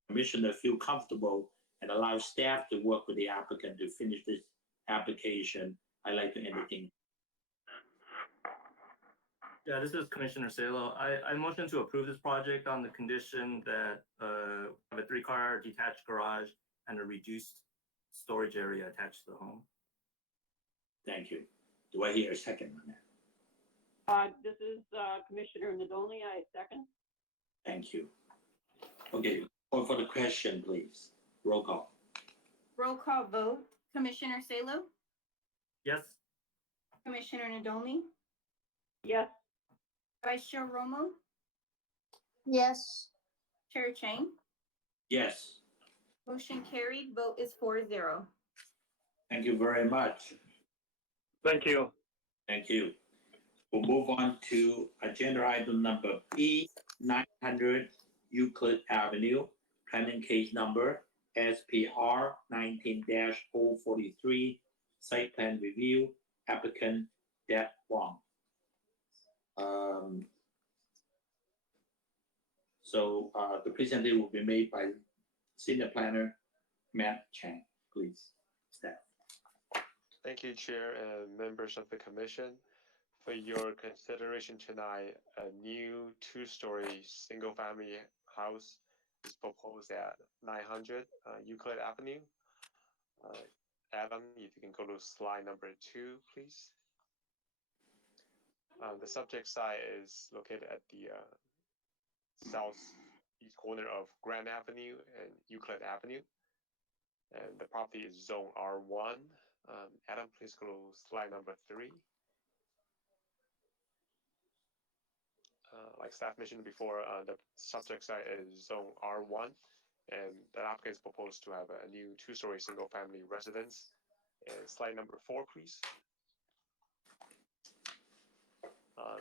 commissioner feel comfortable and allow staff to work with the applicant to finish this application. I'd like to entertain. Yeah, this is Commissioner Salo. I motion to approve this project on the condition that have a 3-car detached garage and a reduced storage area attached to the home. Thank you. Do I hear a second on that? This is Commissioner Nadolny. I second. Thank you. Okay, call for the question, please. Roll call. Roll call vote. Commissioner Salo, Yes. Commissioner Nadolny, Yes. Vice Chair Romo, Yes. Chair Chang. Yes, Motion carried. Vote is 4-0. thank you very much. Thank you. Thank you. We'll move on to agenda item number B, 900 Euclid Avenue, planning case number SPR 19-043, site plan review, applicant Det Wong. The presentation will be made by senior planner Matt Chang, please, staff. Thank you, Chair and members of the Commission. For your consideration tonight, a new two-story single-family house is proposed at 900 Euclid Avenue. Adam, if you can go to slide number 2, please. The subject site is located at the southeast corner of Grand Avenue and Euclid Avenue. And the property is zone R1. Adam, please go to slide number 3. Like staff mentioned before, the subject site is zone R1, and the applicant is proposed to have a new two-story single-family residence. And slide number 4, please.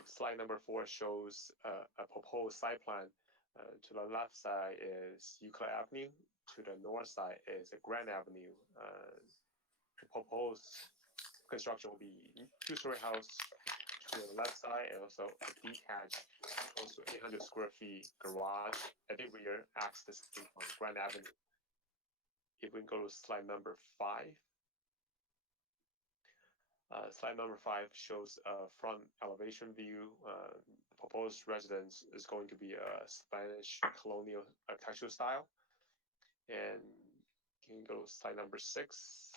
Slide number 4 shows a proposed site plan. To the left side is Euclid Avenue. To the north side is a Grand Avenue. The proposed construction will be two-story house to the left side, and also a detached, close to 800 square feet garage at the rear, accessing on Grand Avenue. If we can go to slide number 5. Slide number 5 shows a front elevation view. The proposed residence is going to be a Spanish colonial architectural style. And can you go to slide number 6?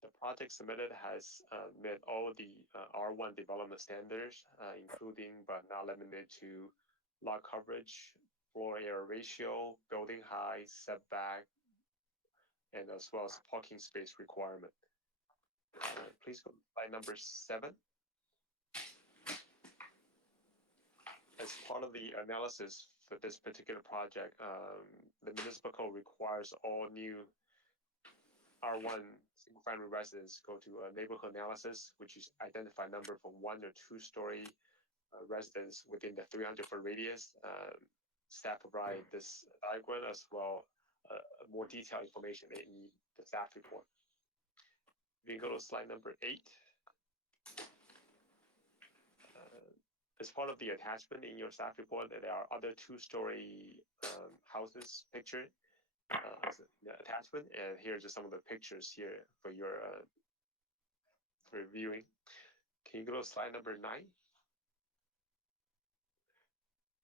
The project submitted has met all the R1 development standards, including but not limited to lot coverage, floor area ratio, building height, setback, and as well as parking space requirement. Please go to slide number 7. As part of the analysis for this particular project, the municipal code requires all new R1 single-family residents go to a neighborhood analysis, which is identify number from 1 or 2-story residents within the 300-foot radius. Staff provide this diagram as well, more detailed information in the staff report. We can go to slide number 8. As part of the attachment in your staff report, there are other 2-story houses pictured as an attachment, and here's just some of the pictures here for your reviewing. Can you go to slide number 9?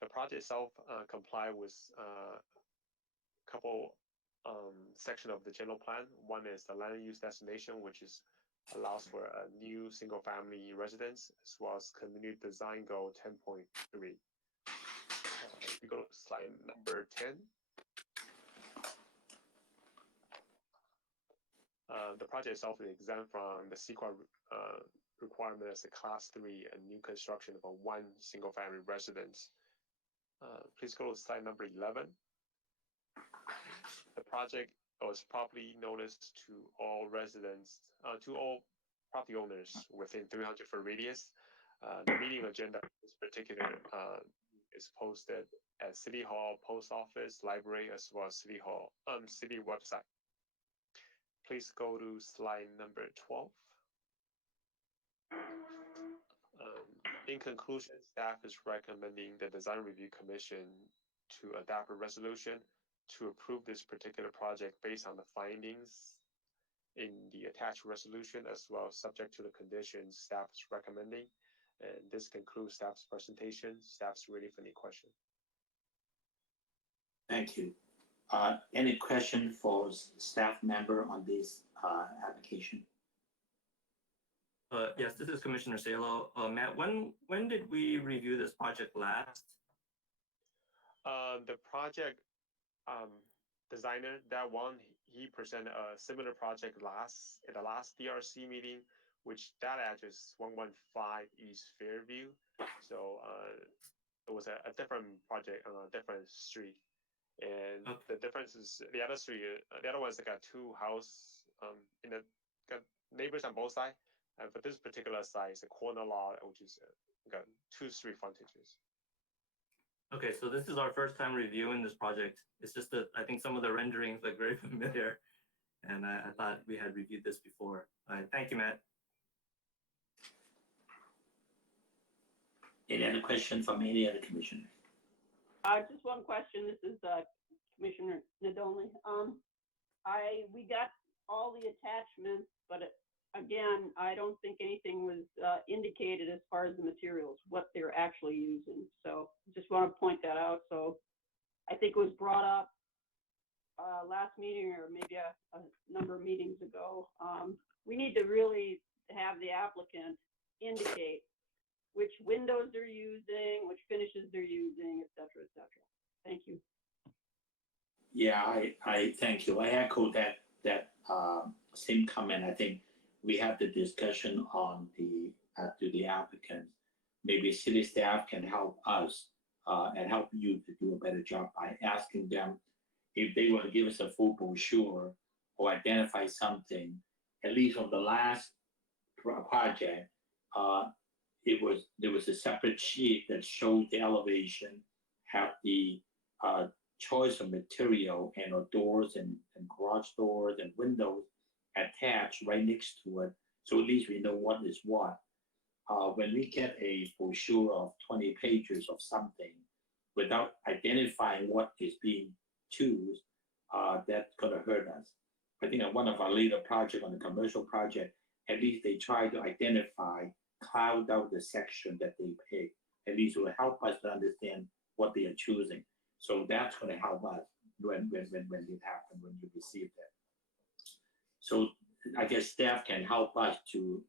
The project itself comply with a couple section of the general plan. One is the land use destination, which is allows for a new single-family residence, as well as community design goal 10.3. We go to slide number 10. The project itself is exempt from the CEQA requirement as a Class 3 and new construction of a 1 single-family residence. Please go to slide number 11. The project was properly noticed to all residents, to all property owners within 300-foot radius. The meeting agenda for this particular is posted at City Hall, Post Office, Library, as well as City Hall, City website. Please go to slide number 12. In conclusion, staff is recommending the Design Review Commission to adopt a resolution to approve this particular project based on the findings in the attached resolution, as well as subject to the conditions staff is recommending. And this concludes staff's presentation. Staff's ready for any question. Thank you. Any question for staff member on this application? Yes, this is Commissioner Salo. Matt, when did we review this project last? The project designer, that one, he presented a similar project at the last DRC meeting, which that address 115 East Fairview. So it was a different project on a different street, and Okay. the difference is the other street, the other one is like a two house in the got neighbors on both sides, but this particular side is a corner lot, which is got two street frontages. Okay, so this is our first time reviewing this project. It's just that I think some of the renderings look very familiar, and I thought we had reviewed this before. All right, thank you, Matt. Any other questions from any other commissioner? Just one question. This is Commissioner Nadolny. We got all the attachments, but again, I don't think anything was indicated as far as the materials, what they're actually using. So just want to point that out. So I think it was brought up last meeting or maybe a number of meetings ago. We need to really have the applicant indicate which windows they're using, which finishes they're using, et cetera, et cetera. Thank you. Yeah, I thank you. I echo that same comment. I think we have the discussion on to the applicants. Maybe city staff can help us and help you to do a better job by asking them if they want to give us a full brochure or identify something. At least on the last project, there was a separate sheet that showed the elevation, have the choice of material and doors and garage doors and windows attached right next to it. So at least we know what is what. When we get a brochure of 20 pages of something without identifying what is being chosen, that's gonna hurt us. I think on one of our later projects, on the commercial project, at least they try to identify, cloud out the section that they pick. At least it will help us to understand what they are choosing. So that's going to help us when it happens, when you receive it. So I guess staff can help us to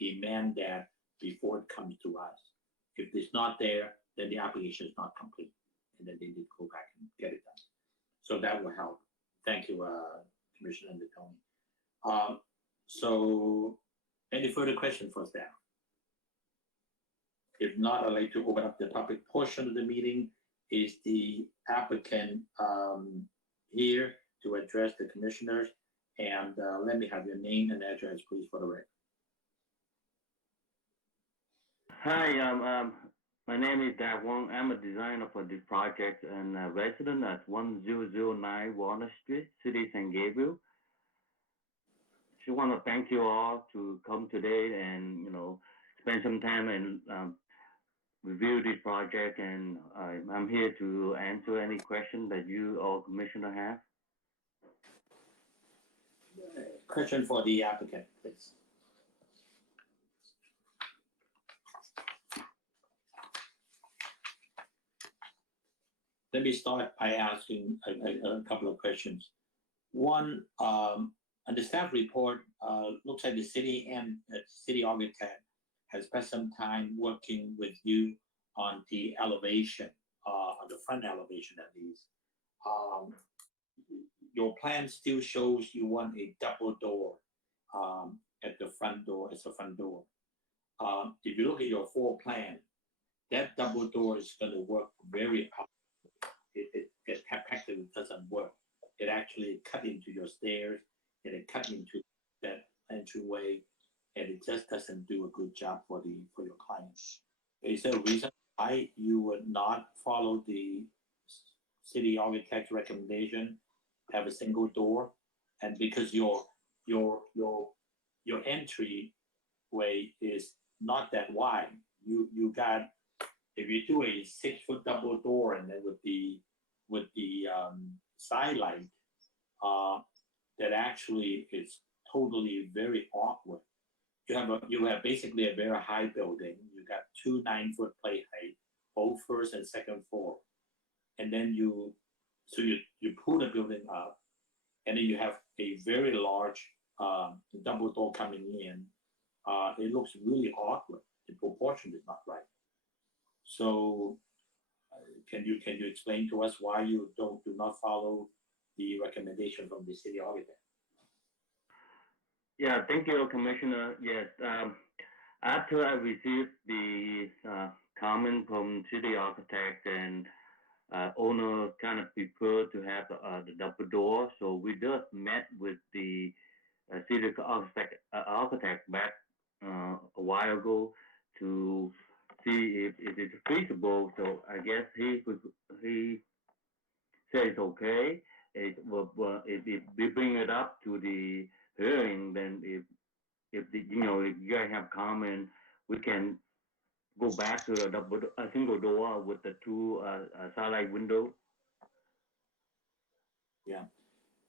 demand that before it comes to us. If it's not there, then the application is not complete, and then they need to go back and get it done. So that will help. Thank you, Commissioner Tony. So any further questions for staff? If not, I'd like to open up the public portion of the meeting. Is the applicant here to address the commissioners? And let me have your name and address, please, for the record. Hi, my name is Dave Wong. I'm a designer for this project and a resident at 1009 Walnut Street, City San Gabriel. Just want to thank you all to come today and spend some time and review this project, and I'm here to answer any question that you or commissioner have. Question for the applicant, please. Let me start by asking a couple of questions. One, on the staff report, looks like the city and city architect has spent some time working with you on the elevation, on the front elevation at least. Your plan still shows you want a double door at the front door, as a front door. If you look at your floor plan, that double door is going to work very hard. It practically doesn't work. It actually cut into your stairs, and it cut into that entryway, and it just doesn't do a good job for your clients. Is there a reason why you would not follow the city architect's recommendation, have a single door? And because your entry way is not that wide, you got, if you do a 6-foot double door and then with the side light, that actually is totally very awkward. You have basically a very high building. You got 2 9-foot plate height, both first and second floor, and then you pull the building up, and then you have a very large double door coming in. It looks really awkward. The proportion is not right. So, can you explain to us why you do not follow the recommendation from the city architect? Yeah, thank you, Commissioner. Yes, after I received the comment from city architect, and owner kind of prefer to have the double door. So we just met with the city architect back a while ago to see if it's feasible. So I guess he says okay. If we bring it up to the hearing, then if if you guys have comment, we can go back to a single door with the two satellite window. Yeah.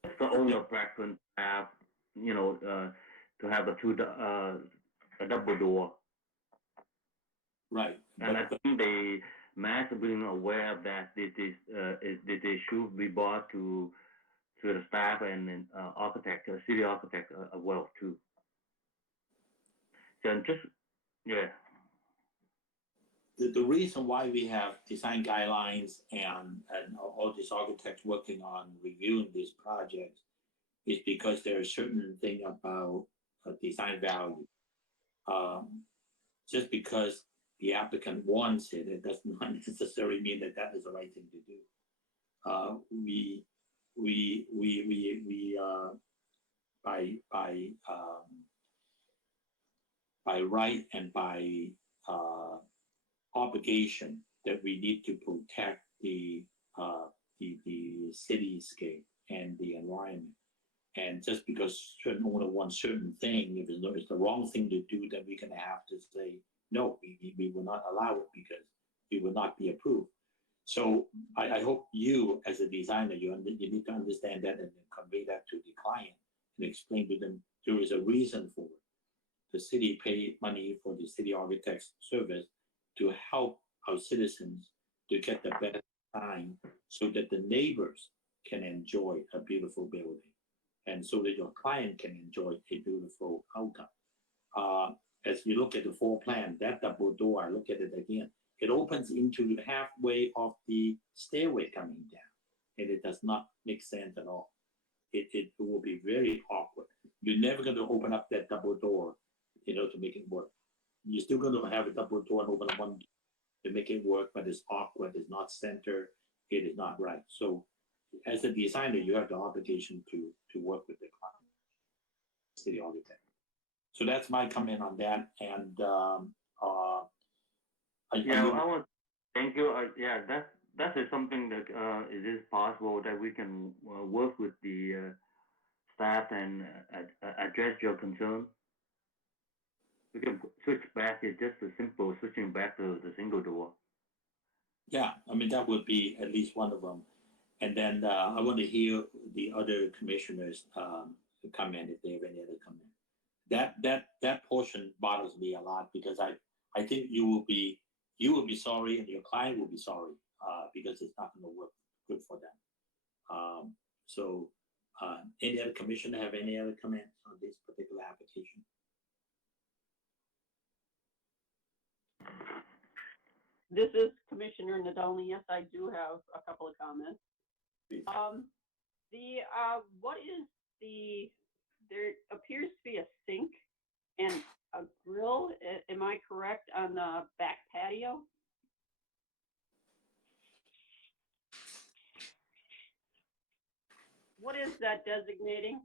It's the owner preference to have, to have a double door. Right. And I think the master being aware of that this should be brought to the staff and architect, city architect as well too. So just yeah. The reason why we have design guidelines and all these architects working on reviewing these projects is because there are certain things about design value. Just because the applicant wants it, it does not necessarily mean that that is the right thing to do. By right and by obligation that we need to protect the cityscape and the environment. And just because certain owner wants certain thing, if it's the wrong thing to do, then we're gonna have to say no. We will not allow it because it will not be approved. So I hope you, as a designer, you need to understand that and then convey that to the client and explain to them there is a reason for it. The city pay money for the city architect's service to help our citizens to get the better design so that the neighbors can enjoy a beautiful building and so that your client can enjoy a beautiful outcome. As you look at the floor plan, that double door, I look at it again, it opens into the halfway of the stairway coming down, and it does not make sense at all. It will be very awkward. You're never going to open up that double door, to make it work. You're still going to have a double door and open up one to make it work, but it's awkward, it's not centered, it is not right. So as a designer, you have the obligation to work with the client, city architect. So that's my comment on that. And I want thank you. Yeah, that is something that it is possible that we can work with the staff and address your concern. We can switch back. It's just a simple switching back to the single door. Yeah, I mean that would be at least one of them. And then I want to hear the other commissioners comment if they have any other comment. That portion bothers me a lot because I think you will be sorry and your client will be sorry because it's not going to work good for them. So any other commissioner have any other comments on this particular application? This is Commissioner Nadolny. Yes, I do have a couple of comments. There appears to be a sink and a grill, am I correct, on the back patio? What is that designating?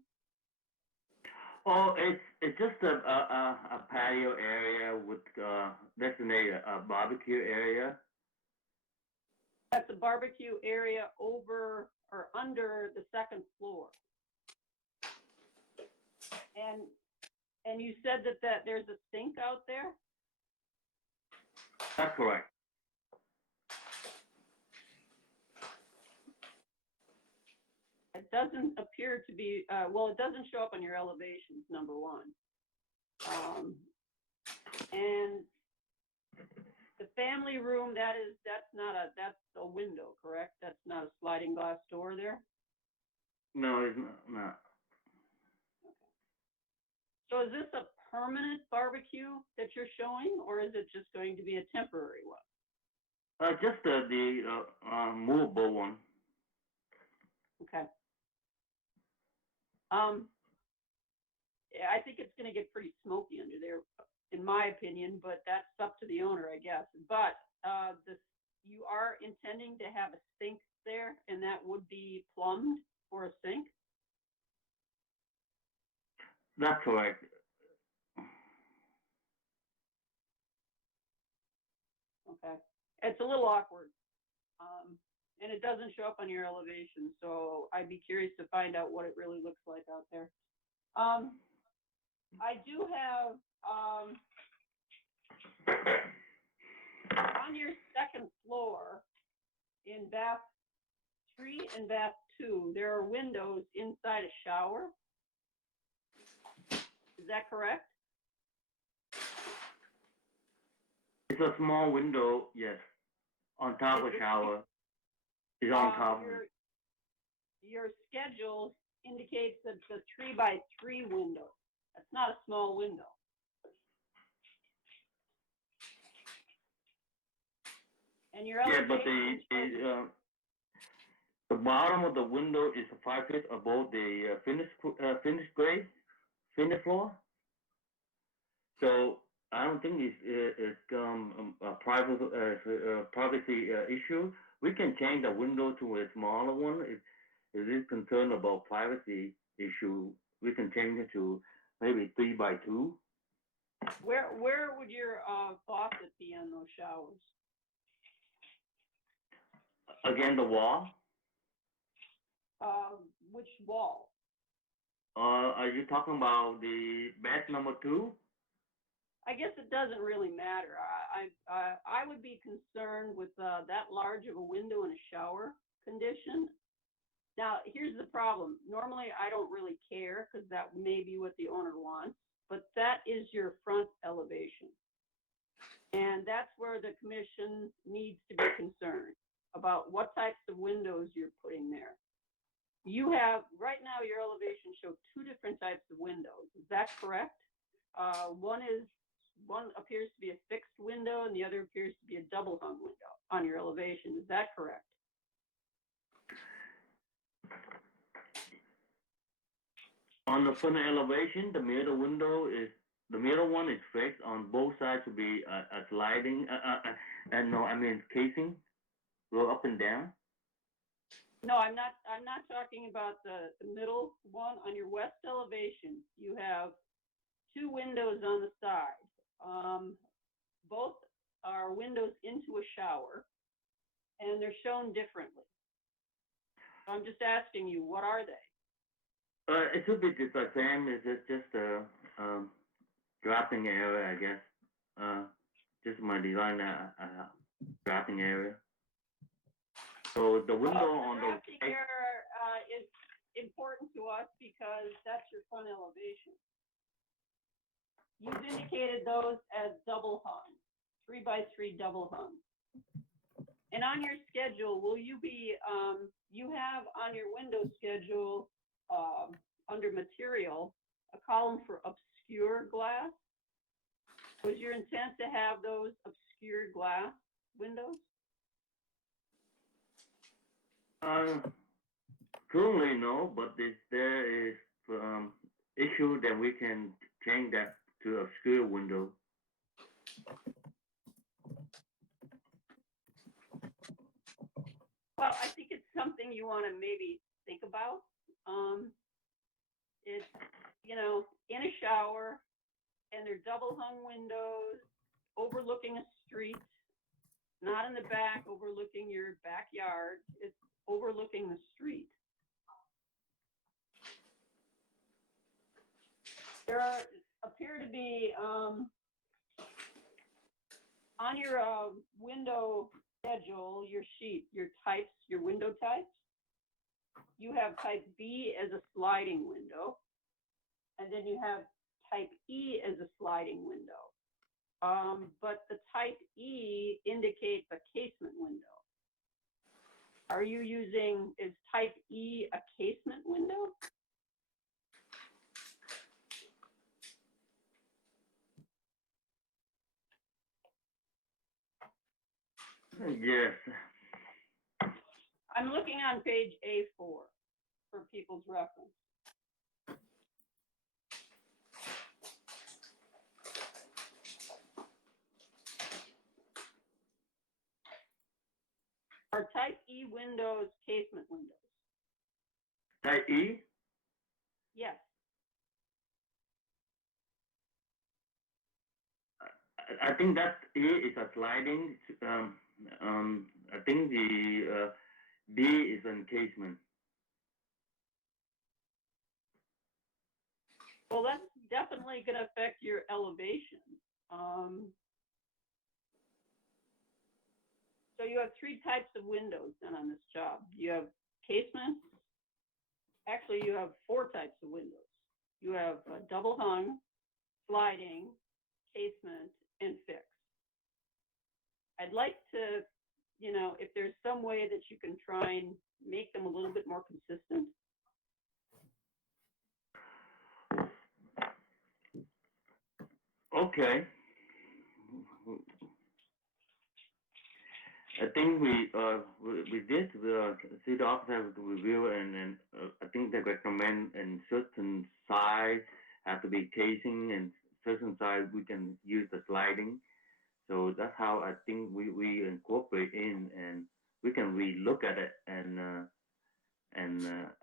Oh, it's just a patio area with designated a barbecue area. That's a barbecue area over or under the second floor. And you said that there's a sink out there? That's correct. It doesn't appear to be, it doesn't show up on your elevations, number one. And the family room, that's a window, correct? That's not a sliding glass door there? No, it's not. So is this a permanent barbecue that you're showing, or is it just going to be a temporary one? Just the movable one. Okay. I think it's going to get pretty smoky under there, in my opinion, but that's up to the owner, I guess. But you are intending to have a sink there, and that would be plumbed for a sink? That's correct. Okay. It's a little awkward. And it doesn't show up on your elevation, so I'd be curious to find out what it really looks like out there. I do have, on your second floor, in bath 3 and bath 2, there are windows inside a shower. Is that correct? It's a small window, yes, on top of the shower. It's on top of it. Your schedule indicates that it's a 3x3 window. That's not a small window. And your Yeah, but elevation the bottom of the window is 5 feet above the finished grade, finished floor. So I don't think it's a privacy issue. We can change the window to a smaller one. If it is concerned about privacy issue, we can change it to maybe 3x2. Where would your faucet be on those showers? Again, the wall. Which wall? Are you talking about the bath number 2? I guess it doesn't really matter. I would be concerned with that large of a window in a shower condition. Now, here's the problem. Normally, I don't really care because that may be what the owner wants, but that is your front elevation. And that's where the commission needs to be concerned about what types of windows you're putting there. You have, right now, your elevation shows 2 different types of windows. Is that correct? One appears to be a fixed window and the other appears to be a double hung window on your elevation. Is that correct? On the front elevation, the middle one is fixed. On both sides will be a sliding, casing, go up and down. No, I'm not talking about the middle one. On your west elevation, you have 2 windows on the side. Both are windows into a shower, and they're shown differently. So I'm just asking you, what are they? It should be just the same. It's just a drafting area, I guess. Just my design drafting area. So the window on the drafting area is important to us because that's your front elevation. You've indicated those as double hung, 3x3 double hung. And on your schedule, will you be, you have on your window schedule, under material, a column for obscure glass? Was your intent to have those obscure glass windows? Currently no, but if there is issue that we can change that to obscure window. Well, I think it's something you want to maybe think about. It's, in a shower, and they're double hung windows overlooking a street, not in the back overlooking your backyard. It's overlooking the street. There appear to be, on your window schedule, your sheet, your window types. You have type B as a sliding window, and then you have type E as a sliding window. But the type E indicates a casement window. Are you is type E a casement window? Yes. I'm looking on page A4 for people's reference. type E windows, casement windows. Type E? Yes. I think that A is a sliding. I think the B is encasement. Well, that's definitely going to affect your elevation. So you have three types of windows then on this job. You have casement. Actually, you have four types of windows. You have double hung, sliding, casement, and fixed. I'd like to, if there's some way that you can try and make them a little bit more consistent. Okay. I think we did see the officer review, and I think they recommend in certain size have to be casing, and certain size we can use the sliding. So that's how I think we incorporate in, and we can relook at it and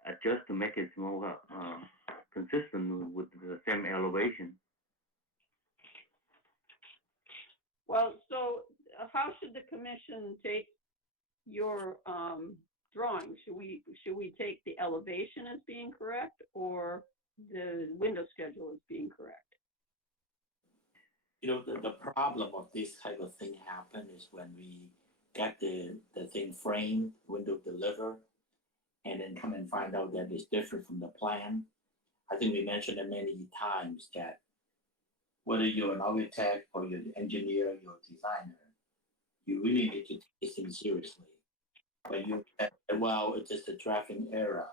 adjust to make it more consistent with the same elevation. Well, so how should the commission take your drawing? Should we take the elevation as being correct or the window schedule as being correct? The problem of this type of thing happen is when we get the thing framed, window delivered, and then come and find out that it's different from the plan. I think we mentioned it many times that whether you're an architect or you're an engineer, you're a designer, you really need to take this thing seriously. When you well, it's just a drafting error.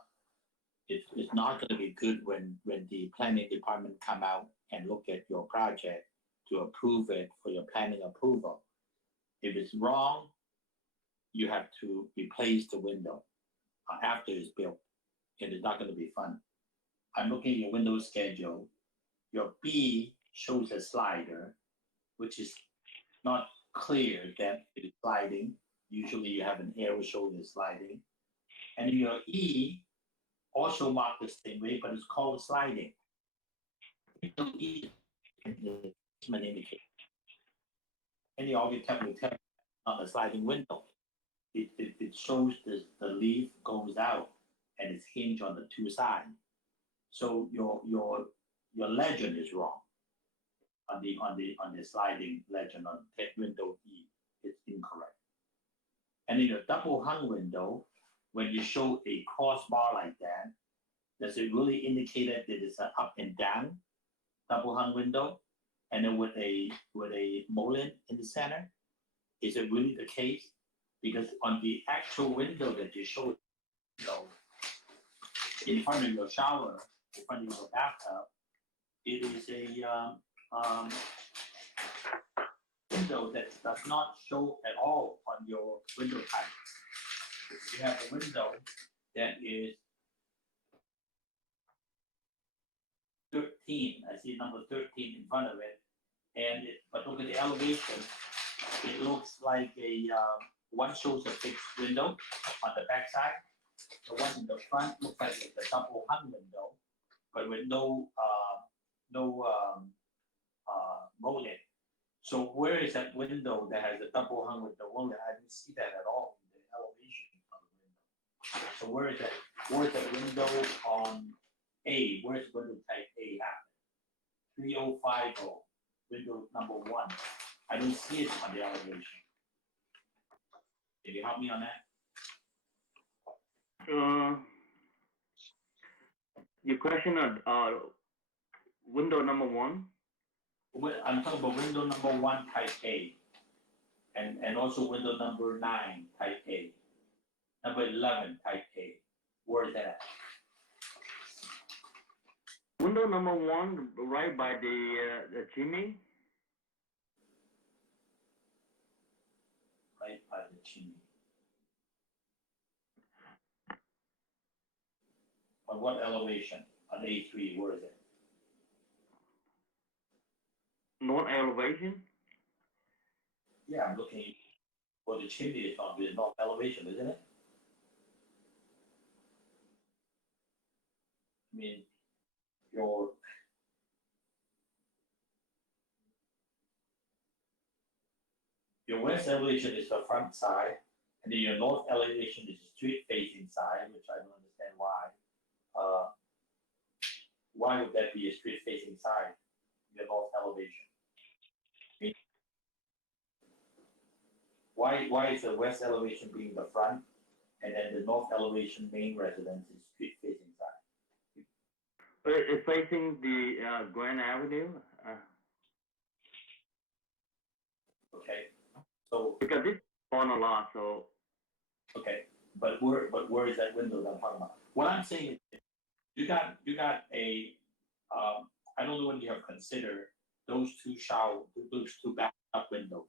It's not going to be good when the planning department come out and look at your project to approve it for your planning approval. If it's wrong, you have to replace the window after it's built, and it's not going to be fun. I'm looking at your window schedule. Your B shows a slider, which is not clear that it is sliding. Usually you have an arrow showing it sliding. And your E also marked the same way, but it's called sliding. E is an indicator. Any architect will tell you not a sliding window. It shows the leaf goes out and it's hinged on the two sides. So your legend is wrong on the sliding legend on window E. It's incorrect. And in a double hung window, when you show a crossbar like that, does it really indicate that it's an up and down double hung window? And then with a mullion in the center? Is it really the case? Because on the actual window that you showed, in front of your shower, in front of your bathtub, it is a window that does not show at all on your window type. You have a window that is 13. I see number 13 in front of it. And but look at the elevation. It looks like one shows a fixed window on the back side. The one in the front looks like it's a double hung window, but with no molding. So where is that window that has a double hung window? Well, I didn't see that at all in the elevation of the window. So where is that? Where is that window on A? Where's window type A happen? 3050, window number 1. I don't see it on the elevation. Can you help me on that? Your question on window number 1? I'm talking about window number 1 type A, and also window number 9 type A, number 11 type A. Where is that at? Window number 1, right by the chimney. Right by the chimney. On what elevation? On A3, where is it? North elevation? Yeah, I'm looking. for the chimney is going to be the north elevation, isn't it? I mean, your west elevation is the front side, and then your north elevation is the street facing side, which I don't understand why. Why would that be a street facing side? Your north elevation. Why is the west elevation being the front, and then the north elevation main residence is street facing side? It's facing the Grand Avenue. Okay, so Because this is on a lot, so okay, but where is that window that I'm talking about? What I'm saying is, you got a I don't know when you have considered those two back up windows.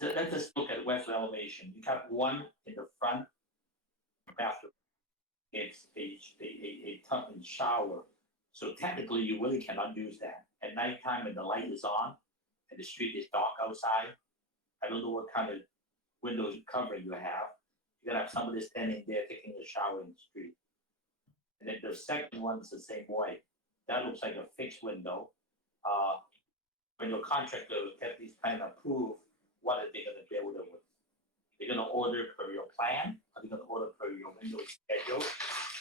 Let's just look at west elevation. You got one in the front bathroom. It's a tub and shower. So technically, you really cannot use that. At nighttime, when the light is on and the street is dark outside, I don't know what kind of windows covering you have. You're gonna have somebody standing there taking a shower in the street. And then the second one's the same way. That looks like a fixed window. When your contractor get these plans approved, what are they gonna build it with? They're gonna order per your plan, or they're gonna order per your window schedule.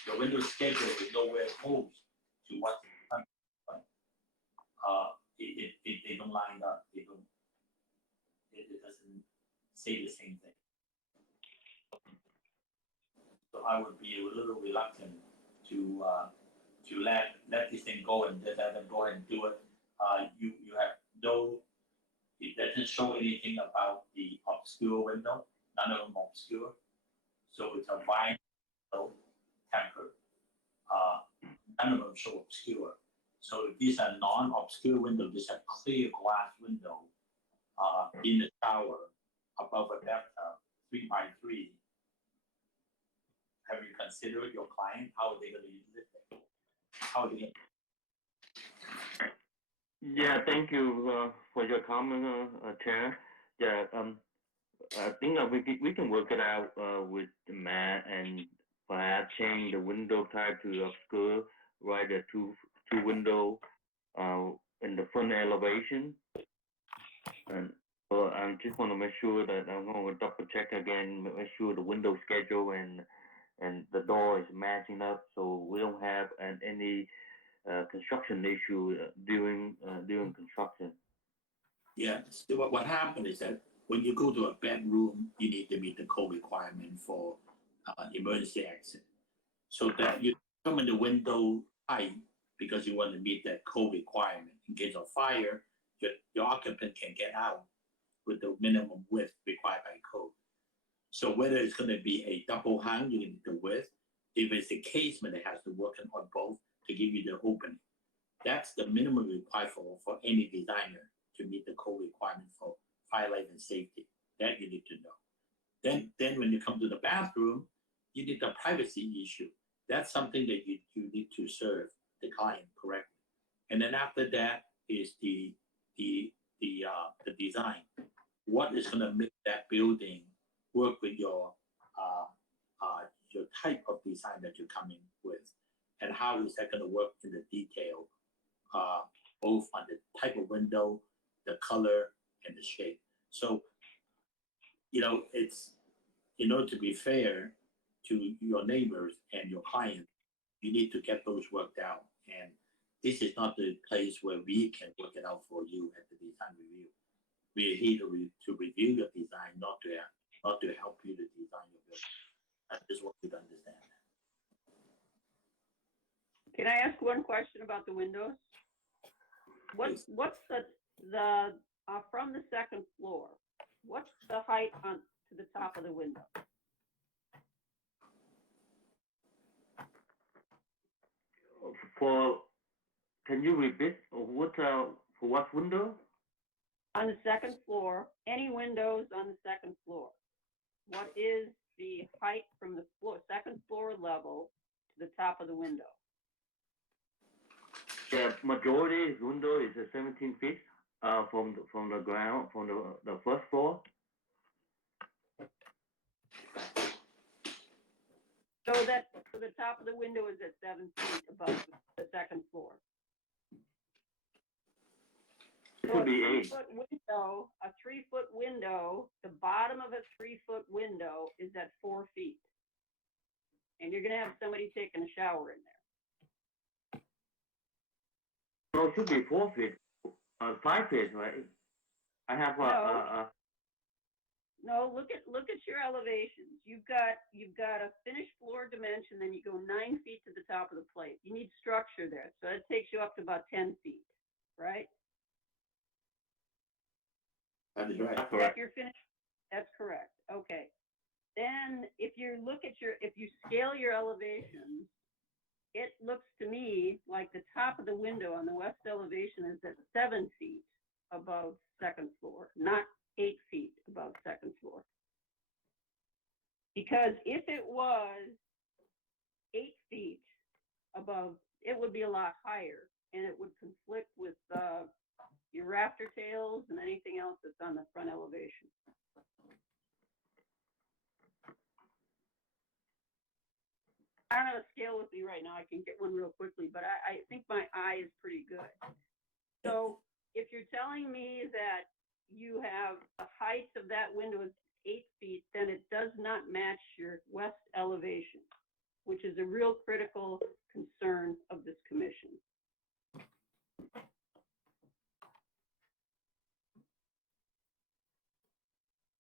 Your window schedule is nowhere close to what's in front. They don't line up. It doesn't say the same thing. So I would be a little reluctant to let this thing go and just let them go ahead and do it. You have no. It doesn't show anything about the obscure window. None of them obscure. So it's a wide window, tempered. None of them show obscure. So if these are non-obscure windows, these are clear glass window in the shower above a bathtub, 3x3. Have you considered your client? How are they going to use it? How are they going yeah, thank you for your comment, Chair. Yeah, I think we can work it out with the Matt and perhaps change the window type to obscure, right? The two window in the front elevation, and I just want to make sure that I'm going to double check again, make sure the window schedule and the door is matching up, so we don't have any construction issue during construction. Yeah, so what happened is that when you go to a bedroom, you need to meet the code requirement for emergency exit. So that you come in the window height because you want to meet that code requirement. In case of fire, your occupant can get out with the minimum width required by code. So whether it's going to be a double hung, you need the width. If it's a casement, it has to work on both to give you the opening. That's the minimum required for any designer to meet the code requirement for fire, life, and safety. That you need to know. Then when you come to the bathroom, you need the privacy issue. That's something that you need to serve the client correctly. And then after that is the design. What is going to make that building work with your type of design that you're coming with, and how is that going to work in the detail, both on the type of window, the color, and the shape. So, it's in order to be fair to your neighbors and your client, you need to get those worked out. And this is not the place where we can work it out for you at the design review. We are here to review your design, not to help you to design your building. I just want you to understand that. Can I ask one question about the windows? What's the from the second floor? What's the height on to the top of the window? Can you repeat what for what window? On the second floor, any windows on the second floor? What is the height from the second floor level to the top of the window? The majority window is 17 feet from the ground, from the first floor. So the top of the window is at 7 feet above the second floor. It So should be 8. a 3-foot window, the bottom of a 3-foot window is at 4 feet. And you're gonna have somebody taking a shower in there. No, it should be 4 feet. 5 feet, right? I have No, look at your elevations. You've got a finished floor dimension, then you go 9 feet to the top of the plate. You need structure there, so that takes you up to about 10 feet, right? That is right. That's That correct. you're finished. That's correct. Okay. Then if you scale your elevations, it looks to me like the top of the window on the west elevation is at 7 feet above second floor, not 8 feet above second floor. Because if it was 8 feet above, it would be a lot higher, and it would conflict with your rafter tails and anything else that's on the front elevation. I don't have a scale with me right now. I can get one real quickly, but I think my eye is pretty good. So if you're telling me that you have the height of that window is 8 feet, then it does not match your west elevation, which is a real critical concern of this commission.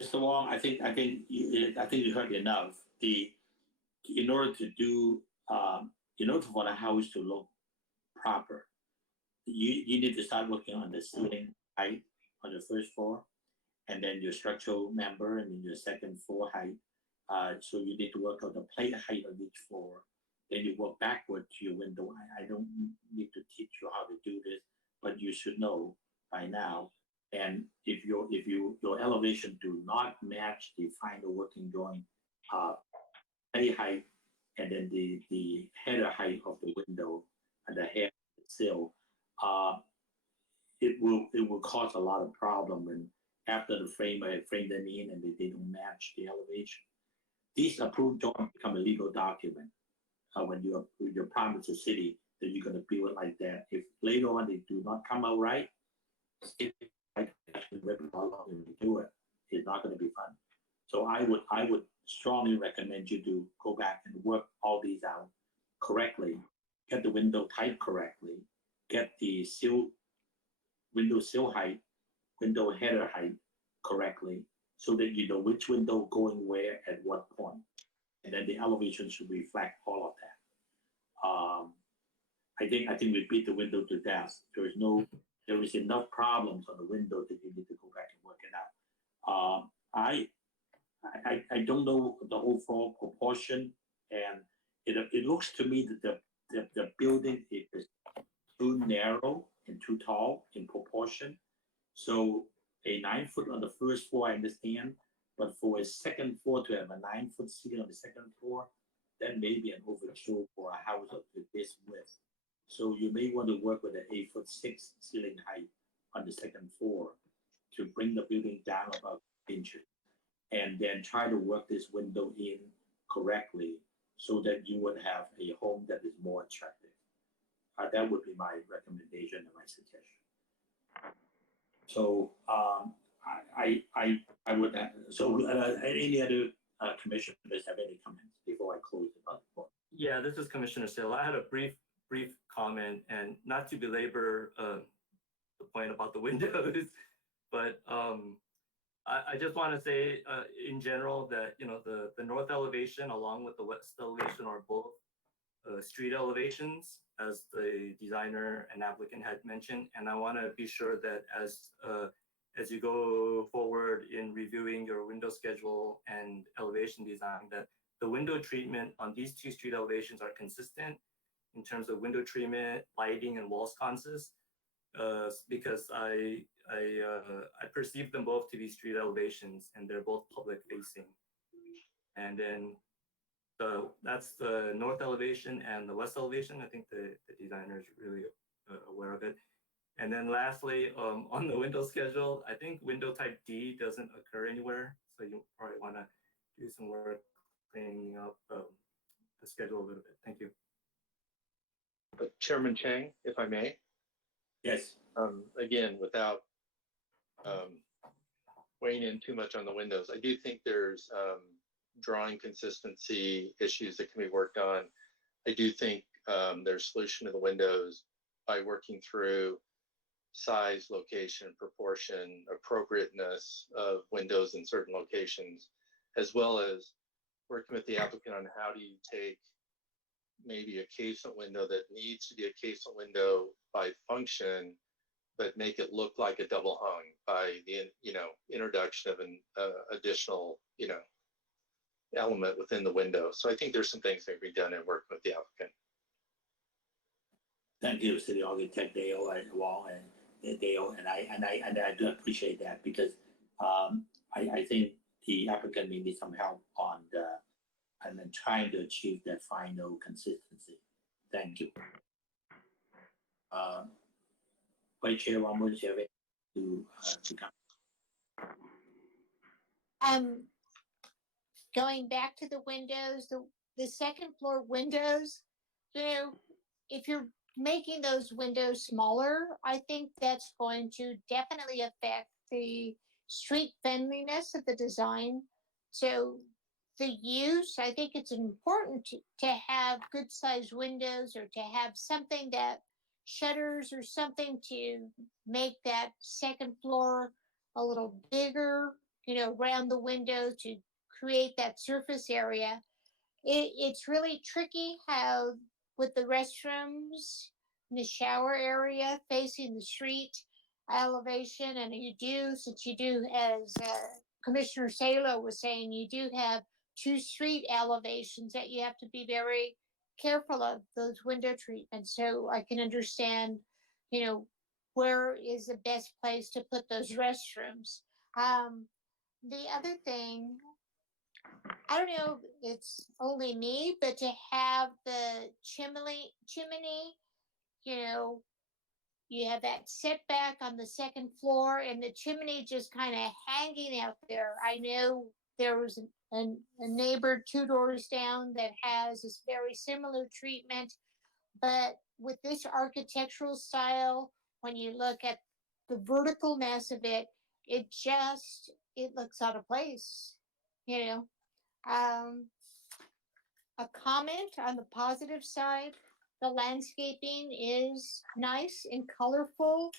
Mr. Wong, I think you heard enough. In order for the house to look proper, you need to start working on the ceiling height on the first floor, and then your structural member, and then your second floor height. So you need to work on the plate height of each floor. Then you work backward to your window. I don't need to teach you how to do this, but you should know by now. And if your elevation do not match the final working drawing plate height, and then the header height of the window and the head sill, it will cause a lot of problem when after the frame them in and they don't match the elevation. These approved drawings become a legal document when you promise the city that you're going to build it like that. If later on they do not come out right, it actually rip it all off and redo it. It's not going to be fun. So I would strongly recommend you to go back and work all these out correctly, get the window type correctly, get the window sill height, window header height correctly, so that you know which window going where at what point, and then the elevation should reflect all of that. I think we beat the window to death. There is enough problems on the window that you need to go back and work it out. I don't know the overall proportion, and it looks to me that the building is too narrow and too tall in proportion. So a 9 foot on the first floor, I understand, but for a second floor to have a 9 foot ceiling on the second floor, that may be an overkill for a house of this width. So you may want to work with an 8'6" ceiling height on the second floor to bring the building down about inches, and then try to work this window in correctly so that you would have a home that is more attractive. That would be my recommendation and my suggestion. So I would. Any other commissioners have any comments before I close the report? Yeah, this is Commissioner Sill. I had a brief comment, and not to belabor the point about the windows, but I just want to say in general that the north elevation along with the west elevation are both street elevations, as the designer and applicant had mentioned, and I want to be sure that as you go forward in reviewing your window schedule and elevation design, that the window treatment on these two street elevations are consistent in terms of window treatment, lighting, and wall sconces, because I perceive them both to be street elevations, and they're both public facing. And then that's the north elevation and the west elevation. I think the designer is really aware of it. And then lastly, on the window schedule, I think window type D doesn't occur anywhere. So you probably want to do some work cleaning up the schedule a little bit. Thank you. Chairman Chang, if I may. Yes. Again, without weighing in too much on the windows, I do think there's drawing consistency issues that can be worked on. I do think there's solution to the windows by working through size, location, proportion, appropriateness of windows in certain locations, as well as working with the applicant on how do you take maybe a casement window that needs to be a casement window by function, but make it look like a double hung by the introduction of an additional element within the window. So I think there's some things that can be done in working with the applicant. Thank you, City Architect Dale and Wong and Dale, and I do appreciate that because I think the applicant may need some help on and then trying to achieve that final consistency. Thank you. Vice Chair Ramos, you have anything to come? Going back to the windows, the second floor windows, if you're making those windows smaller, I think that's going to definitely affect the street friendliness of the design. So the use, I think it's important to have good sized windows or to have something that shutters or something to make that second floor a little bigger, around the window to create that surface area. It's really tricky how with the restrooms, the shower area facing the street elevation, and since you do, as Commissioner Salo was saying, you do have 2 street elevations that you have to be very careful of those window treatments. So I can understand, where is the best place to put those restrooms. The other thing, I don't know if it's only me, but to have the chimney, you have that setback on the second floor and the chimney just kind of hanging out there. I know there was a neighbor 2 doors down that has this very similar treatment, but with this architectural style, when you look at the verticalness of it, it looks out of place, A comment on the positive side, the landscaping is nice and colorful.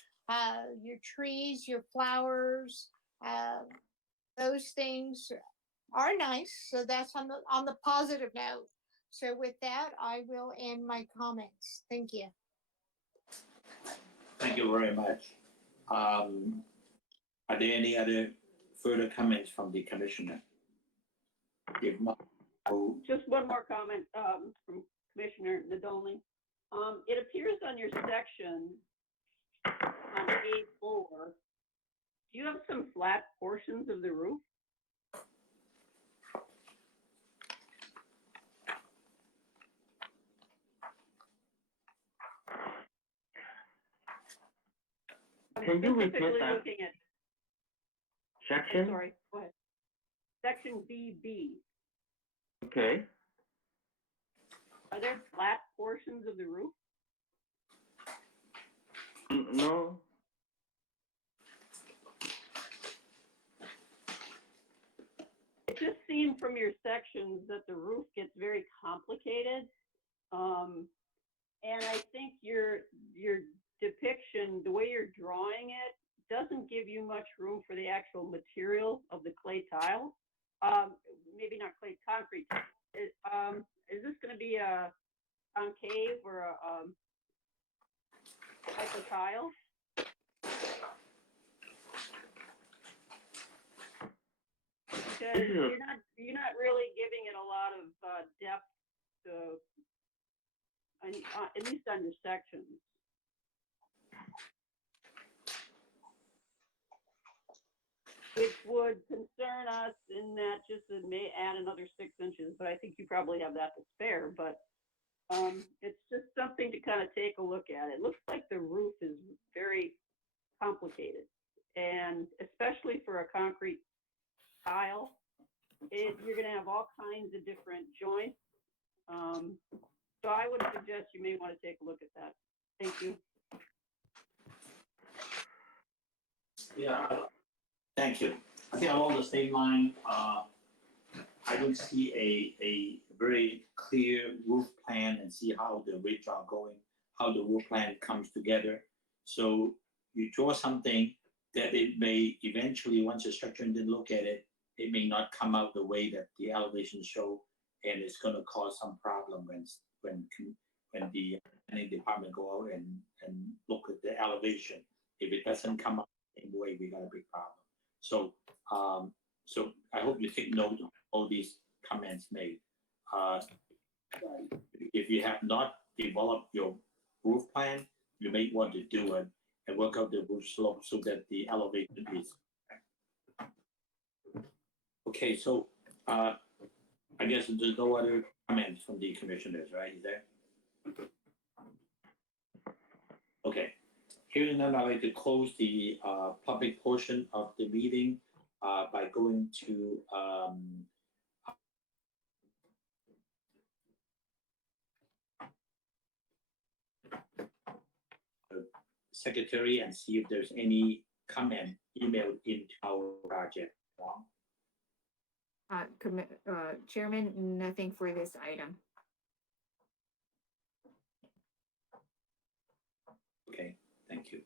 Your trees, your flowers, those things are nice. So that's on the positive note. So with that, I will end my comments. Thank you. Thank you very much. Are there any other further comments from the commissioner? If not, just one more comment from Commissioner Nadolny. It appears on your section on A4, do you have some flat portions of the roof? Can you repeat that? Looking at, section? Sorry, go ahead. Section BB. Okay. Are there flat portions of the roof? No. It just seemed from your sections that the roof gets very complicated. And I think your depiction, the way you're drawing it, doesn't give you much room for the actual material of the clay tile. Maybe not clay, concrete. Is this going to be a concave or a type of tile? Because you're not really giving it a lot of depth to, at least on your sections. Which would concern us in that just it may add another 6 inches, but I think you probably have that to spare. But it's just something to kind of take a look at. It looks like the roof is very complicated, and especially for a concrete tile, you're going to have all kinds of different joints So I would suggest you may want to take a look at that. Thank you. Yeah, thank you. I think along the same line, I don't see a very clear roof plan and see how the rates are going, how the roof plan comes together. So you draw something that it may eventually, once the structure engineer look at it, it may not come out the way that the elevations show, and it's going to cause some problem when the planning department go out and look at the elevation. If it doesn't come out the same way, we got a big problem. So so I hope you take note of all these comments made. If you have not developed your roof plan, you may want to do it and work out the roof slope so that the elevation is. Okay, so I guess there's no other comments from the commissioners, right? Is there? Okay. Hearing none, I'd like to close the public portion of the meeting by going to secretary and see if there's any comment emailed into our project. Chairman, nothing for this item. Okay, thank you.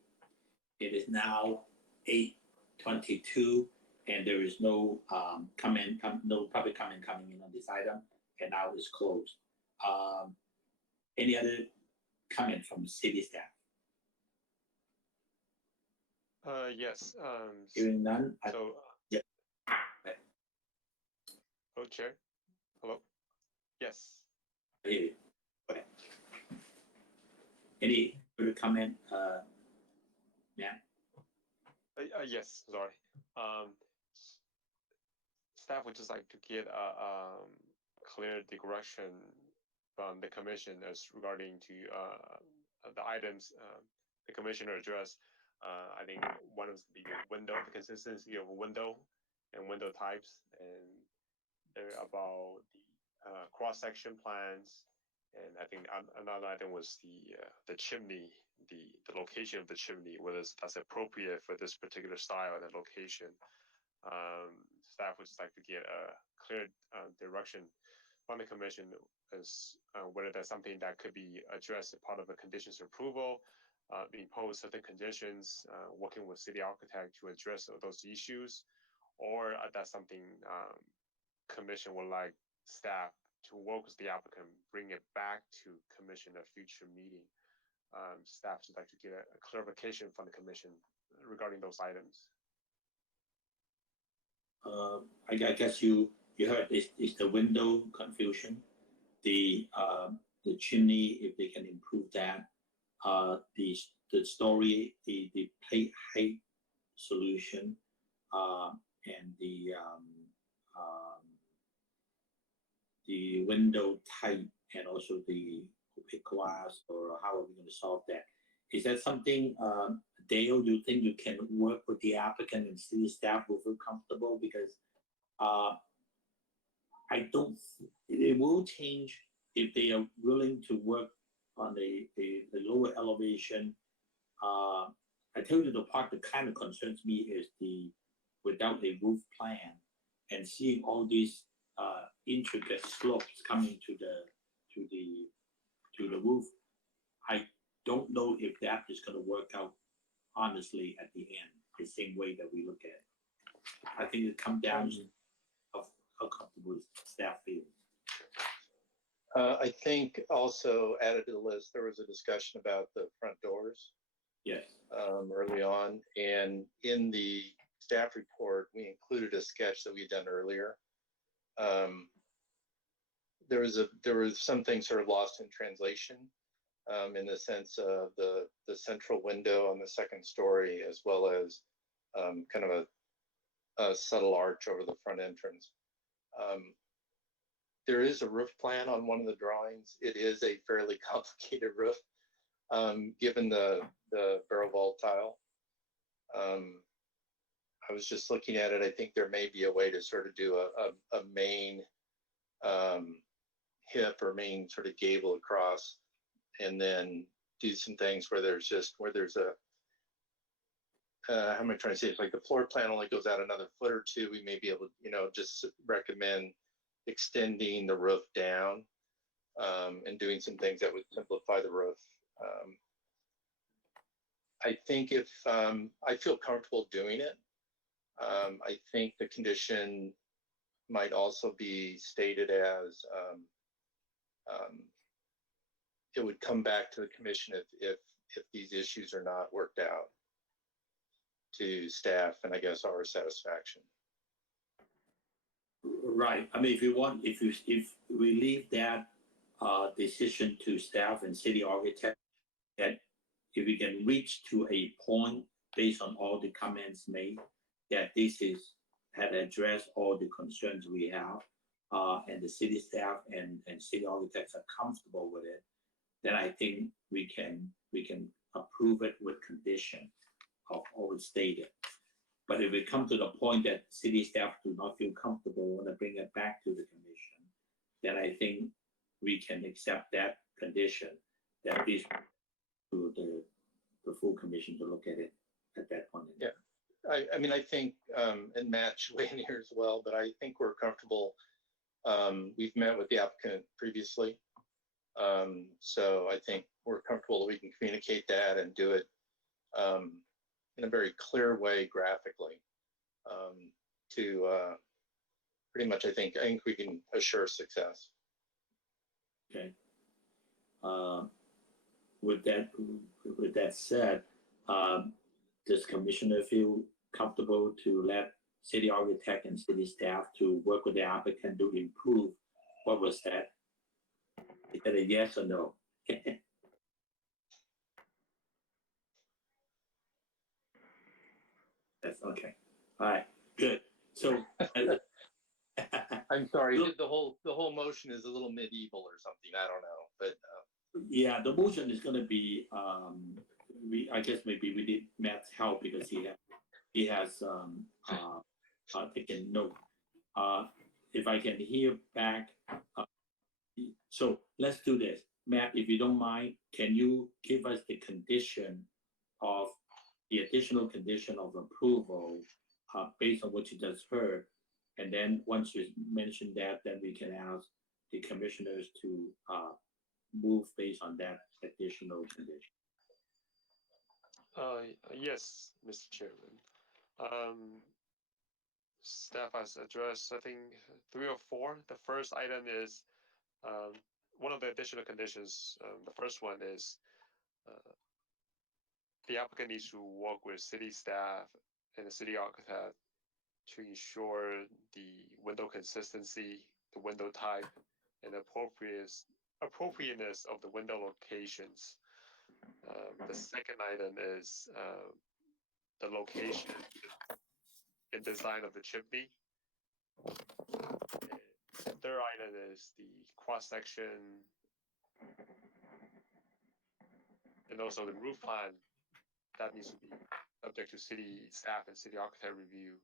It is now 8:22, and there is no no public comment coming in on this item, and now it's closed. Any other comment from city staff? Yes. Hearing none. So, yeah. Hello, Chair. Hello. Yes. I hear you. Okay. Any further comment? Yeah. Yes. Sorry. Staff would just like to get a clear direction from the commission as regarding to the items the commissioner addressed. I think one is the window, the consistency of window and window types, and they're about the cross-section plans, and I think another item was the chimney, the location of the chimney, whether that's appropriate for this particular style and location. Staff would just like to get a clear direction from the commission as whether that's something that could be addressed as part of the conditions of approval, impose certain conditions, working with city architect to address those issues, or that's something commission would like staff to work with the applicant, bring it back to commission at a future meeting. Staff would like to get a clarification from the commission regarding those items. I guess you heard is the window confusion, the chimney, if they can improve that, the story, the plate height solution, and the window type, and also the opaque glass, or how are we going to solve that? Is that something, Dale, you think you can work with the applicant and city staff will feel comfortable? Because I don't, it will change if they are willing to work on the lower elevation. I tell you, the part that kind of concerns me is without a roof plan and seeing all these intricate slopes coming to the roof. I don't know if that is going to work out honestly at the end, the same way that we look at it. I think it comes down to how comfortable staff feels. I think also added to the list, there was a discussion about the front doors. Yes. Early on, and in the staff report, we included a sketch that we had done earlier. There was something sort of lost in translation, in the sense of the central window on the second story, as well as kind of a subtle arch over the front entrance. There is a roof plan on one of the drawings. It is a fairly complicated roof, given the barrel vault tile. I was just looking at it. I think there may be a way to sort of do a main hip or main sort of gable across, and then do some things where there's a how am I trying to say? It's like the floor plan only goes out another foot or two. We may be able to, just recommend extending the roof down and doing some things that would simplify the roof. I think if I feel comfortable doing it, I think the condition might also be stated as it would come back to the commission if these issues are not worked out to staff and I guess our satisfaction. Right. I mean, if we leave that decision to staff and city architect, that if we can reach to a point based on all the comments made, that this had addressed all the concerns we have, and the city staff and city architects are comfortable with it, then I think we can approve it with condition of all stated. But if we come to the point that city staff do not feel comfortable, want to bring it back to the commission, then I think we can accept that condition, that this to the full commission to look at it at that point. Yeah, I mean, I think, and Matt should weigh in here as well, but I think we're comfortable. We've met with the applicant previously. So I think we're comfortable that we can communicate that and do it in a very clear way graphically to pretty much, I think we can assure success. Okay. With that said, does commissioner feel comfortable to let city architect and city staff to work with the applicant to improve what was said? Is that a yes or no? That's okay. All right, good. So I'm sorry, the whole motion is a little medieval or something. I don't know, but yeah, the motion is going to be. I guess maybe we need Matt's help because he has taken note. If I can hear back, so let's do this, Matt. If you don't mind, can you give us the condition of the additional condition of approval based on what you just heard, and then once you mention that, then we can ask the commissioners to move based on that additional condition. Yes, Mr. Chairman. Staff has addressed, I think, 3 or 4. The first item is one of the additional conditions. The first one is the applicant needs to work with city staff and the city architect to ensure the window consistency, the window type, and appropriateness of the window locations. The second item is the location and design of the chimney. The third item is the cross section and also the roof plan that needs to be subject to city staff and city architect review.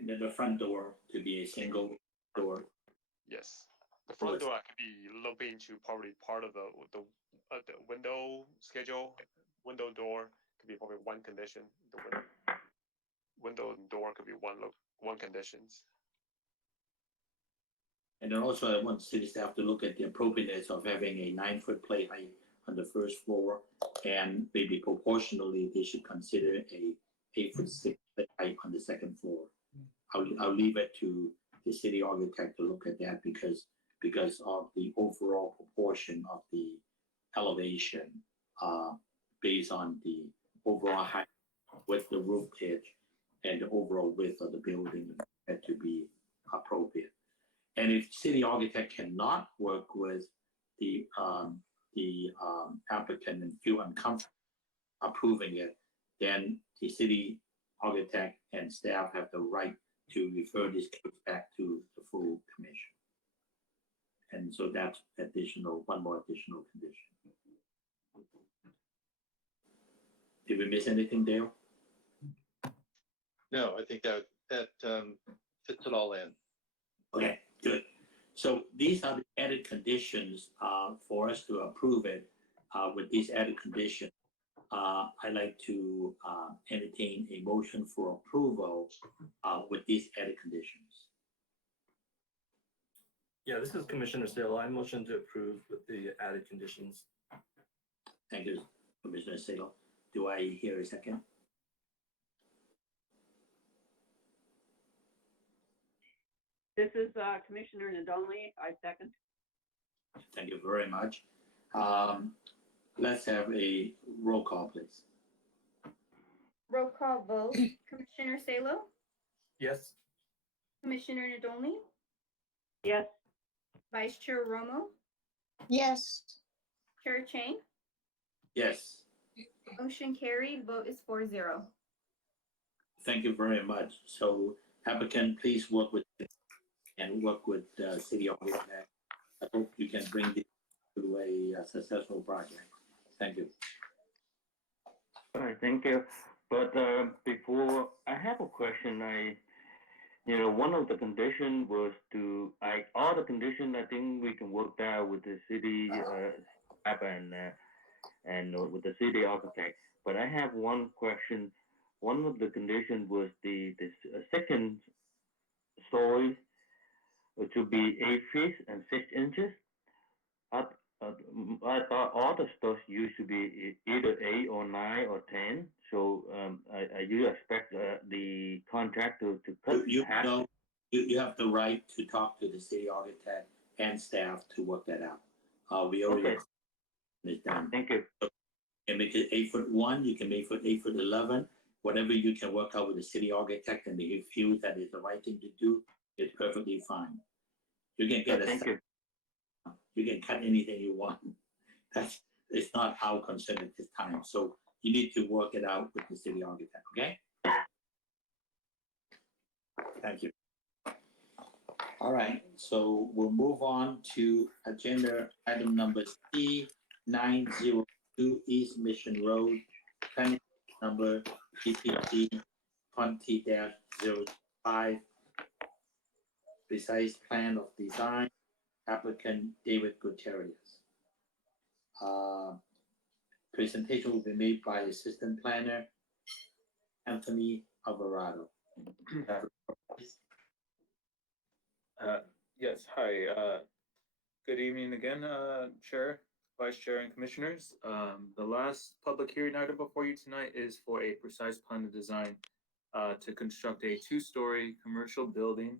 And then the front door to be a single door. Yes, the front door could be lumped into probably part of the window schedule. Window door could be probably one condition. The window and door could be one conditions. And then also I want city staff to look at the appropriateness of having a 9-foot plate height on the first floor, and maybe proportionally they should consider a 8'6" plate height on the second floor. I'll leave it to the city architect to look at that because of the overall proportion of the elevation based on the overall height with the roof pitch and the overall width of the building had to be appropriate. And if city architect cannot work with the applicant and feel uncomfortable approving it, then the city architect and staff have the right to refer this case back to the full commission. And so that's one more additional condition. Did we miss anything, Dale? No, I think that fits it all in. Okay, good. So these are the added conditions for us to approve it with these added conditions. I'd like to entertain a motion for approval with these added conditions. Yeah, this is Commissioner Sale. I motion to approve with the added conditions. Thank you, Commissioner Sale. Do I hear a second? This is Commissioner Nadolny. I second. Thank you very much. Let's have a roll call, please. Roll call vote. Commissioner Salo, Yes. Commissioner Nadolny, Yes. Vice Chair Romo, Yes. Chair Chang. Yes, Motion carried. Vote is 4-0. thank you very much. So applicant, please work with city architect. I hope you can bring this to a successful project. Thank you. All right, thank you. But before, I have a question. One of the condition was all the condition, I think we can work out with the city staff and with the city architect. But I have one question. One of the conditions was the second story to be 8 feet and 6 inches. I thought all the stuff used to be either 8 or 9 or 10. So you expect the contractor to cut You half? know, you have the right to talk to the city architect and staff to work that out. We already Okay. it's done. Thank you. You can make it 8'1", you can make it 8'11", whatever you can work out with the city architect and they feel that is the right thing to do, it's perfectly fine. You can get Thank you. you can cut anything you want. It's not our concern at this time. So you need to work it out with the city architect, okay? Thank you. All right, so we'll move on to agenda item number C902 East Mission Road, planning number PPG 20-05, precise plan of design, applicant David Gutierrez. Presentation will be made by Assistant Planner Anthony Alvarado. Yes, hi. Good evening again, Chair, Vice Chair, and Commissioners. The last public hearing item before you tonight is for a precise plan of design to construct a 2-story commercial building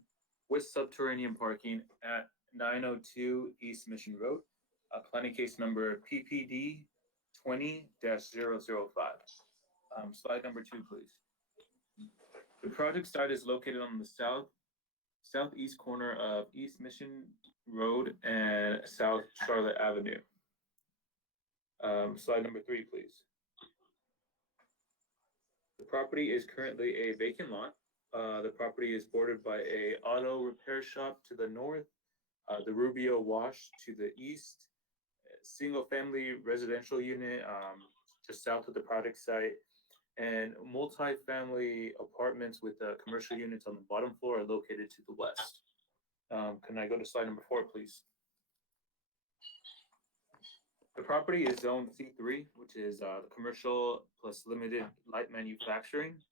with subterranean parking at 902 East Mission Road, planning case number PPD 20-005. Slide number 2, please. The project site is located on the southeast corner of East Mission Road and South Charlotte Avenue. Slide number 3, please. The property is currently a vacant lot. The property is bordered by a auto repair shop to the north, the Rubio Wash to the east, single-family residential unit just south of the project site, and multi-family apartments with commercial units on the bottom floor are located to the west. Can I go to slide number 4, please? The property is zoned C3, which is the commercial plus limited light manufacturing,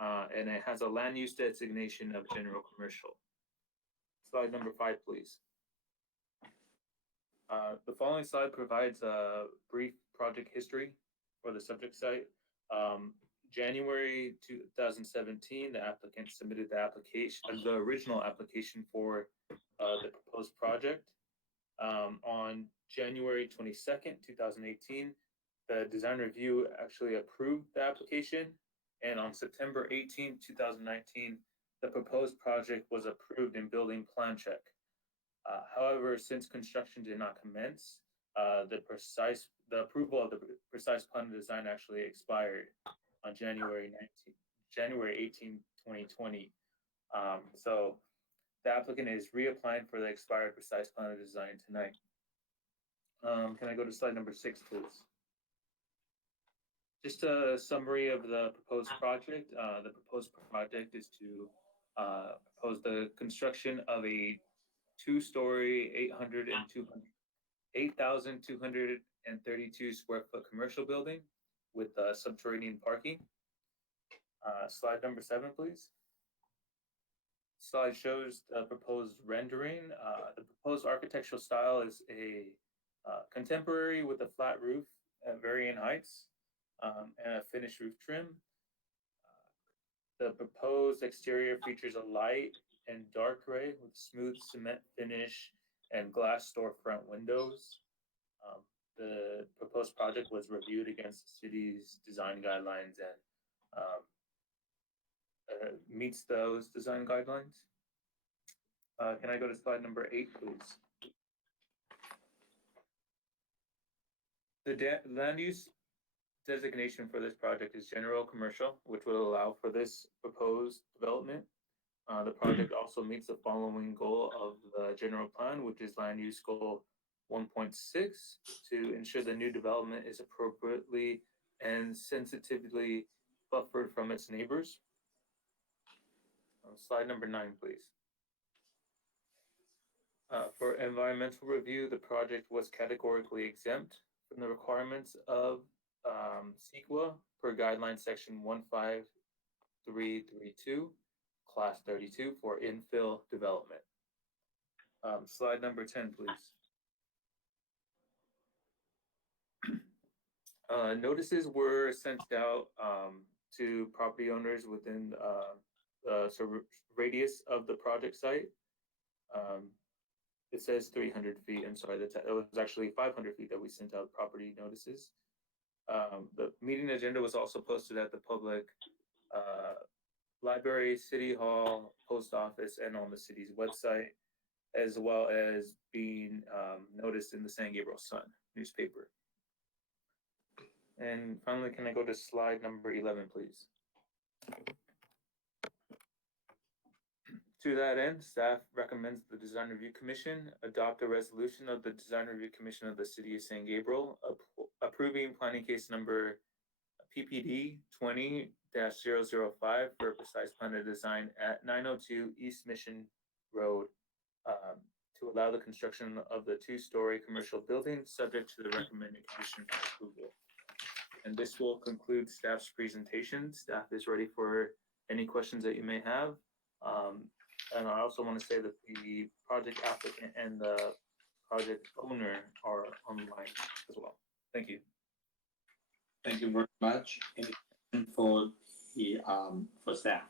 and it has a land use designation of general commercial. Slide number 5, please. The following slide provides a brief project history for the subject site. January 2017, the applicant submitted the original application for the proposed project. On January 22nd, 2018, the design review actually approved the application. And on September 18, 2019, the proposed project was approved in building plan check. However, since construction did not commence, the approval of the precise plan of design actually expired on January 18, 2020. So the applicant is reapplying for the expired precise plan of design tonight. Can I go to slide number 6, please? Just a summary of the proposed project. The proposed project is to Proposed the construction of a two-story, 8,232 square foot commercial building with subterranean parking. Slide number 7, please. Slide shows the proposed rendering. The proposed architectural style is a contemporary with a flat roof at varying heights and a finished roof trim. The proposed exterior features a light and dark gray with smooth cement finish and glass storefront windows. The proposed project was reviewed against the city's design guidelines and meets those design guidelines. Can I go to slide number 8, please? The land use designation for this project is general commercial, which will allow for this proposed development. The project also meets the following goal of the general plan, which is land use goal 1.6, to ensure the new development is appropriately and sensitively buffered from its neighbors. Slide number 9, please. For environmental review, the project was categorically exempt from the requirements of CEQA per guideline section 15332, class 32 for infill development. Slide number 10, please. Notices were sent out to property owners within the radius of the project site. It says 300 feet. I'm sorry, it was actually 500 feet that we sent out property notices. The meeting agenda was also posted at the public library, city hall, post office, and on the city's website, as well as being noticed in the San Gabriel Sun newspaper. And finally, can I go to slide number 11, please? To that end, staff recommends the Design Review Commission adopt a resolution of the Design Review Commission of the City of San Gabriel approving planning case number PPD 20-005 for a precise plan of design at 902 East Mission Road to allow the construction of the two-story commercial building subject to the recommended condition for approval. And this will conclude staff's presentation. Staff is ready for any questions that you may have. And I also want to say that the project applicant and the project owner are online as well. Thank you. Thank you very much. Any question for the for staff?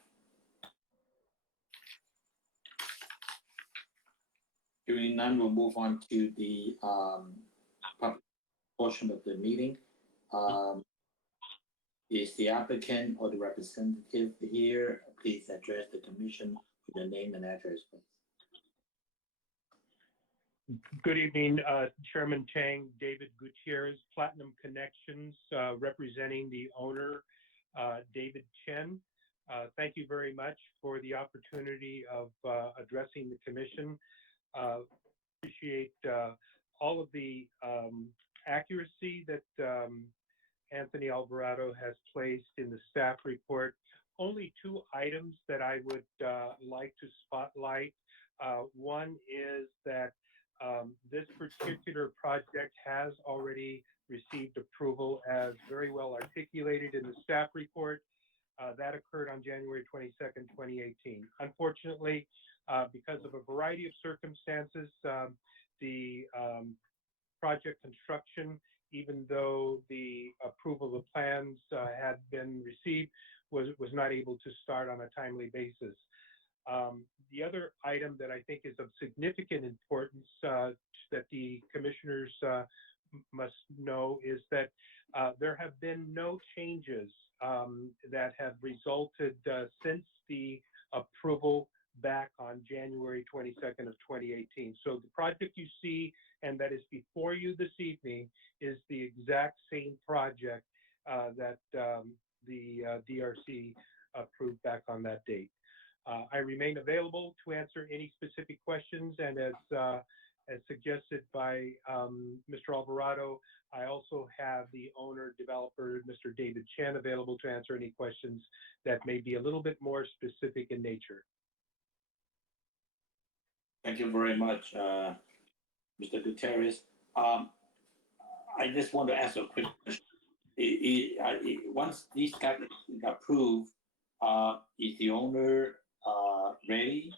Hearing none, we'll move on to the public portion of the meeting. Is the applicant or the representative here? Please address the commission with your name and address, please. Good evening, Chairman Tang, David Gutierrez, Platinum Connections, representing the owner, David Chen. Thank you very much for the opportunity of addressing the commission. Appreciate all of the accuracy that Anthony Alvarado has placed in the staff report. Only 2 items that I would like to spotlight. One is that this particular project has already received approval as very well articulated in the staff report. That occurred on January 22nd, 2018. Unfortunately, because of a variety of circumstances, the project construction, even though the approval of plans had been received, was not able to start on a timely basis. The other item that I think is of significant importance that the commissioners must know is that there have been no changes that have resulted since the approval back on January 22nd of 2018. So the project you see and that is before you this evening is the exact same project that the DRC approved back on that date. I remain available to answer any specific questions, and as suggested by Mr. Alvarado, I also have the owner developer, Mr. David Chen, available to answer any questions that may be a little bit more specific in nature. Thank you very much, Mr. Gutierrez. I just want to ask a quick question. Once these got approved, is the owner ready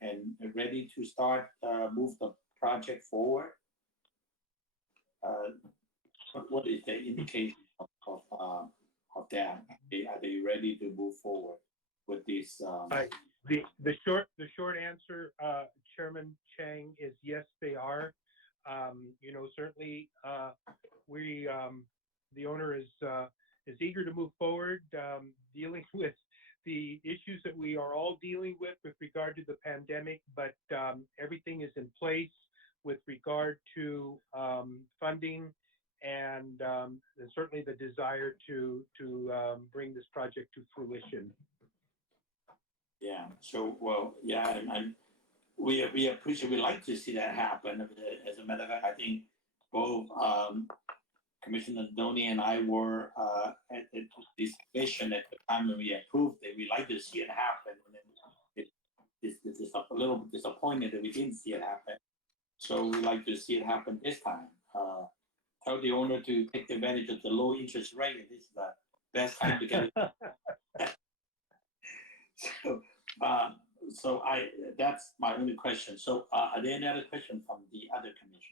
and ready to start move the project forward? What is the indication of that? Are they ready to move forward with this? The short answer, Chairman Chang, is yes, they are. Certainly, the owner is eager to move forward, dealing with the issues that we are all dealing with regard to the pandemic, but everything is in place with regard to funding and certainly the desire to bring this project to fruition. Yeah. So, well, yeah, and we appreciate. We like to see that happen. As a matter of fact, I think both Commissioner Donnie and I were at this mission at the time when we approved it. We like to see it happen, and it's a little bit disappointed that we didn't see it happen. So we like to see it happen this time. Tell the owner to take advantage of the low interest rate, and this is the best time to get it. So that's my only question. So are there any other questions from the other commissioners?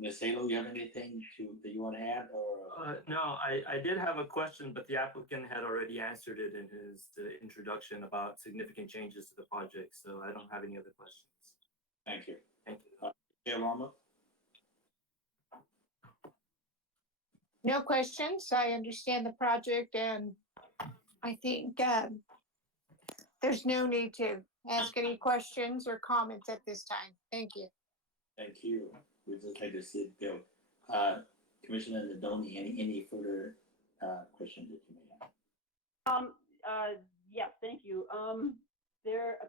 Ms. Salo, you have anything that you want to add, or? No, I did have a question, but the applicant had already answered it in his introduction about significant changes to the project, so I don't have any other questions. Thank you. Thank you. Chair Rama? No questions. I understand the project, and I think there's no need to ask any questions or comments at this time. Thank you. Thank you. We just like to see it built. Commissioner Nadoni, any further questions that you may have? Yeah, thank you.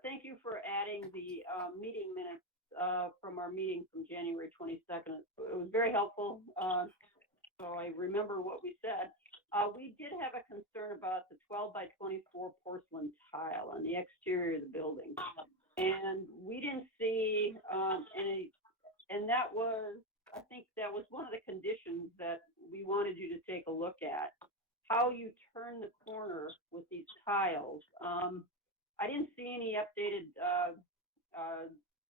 Thank you for adding the meeting minutes from our meeting from January 22nd. It was very helpful. So I remember what we said. We did have a concern about the 12 by 24 porcelain tile on the exterior of the building. And we didn't see any, and that was, I think that was one of the conditions that we wanted you to take a look at. How you turn the corner with these tiles. I didn't see any updated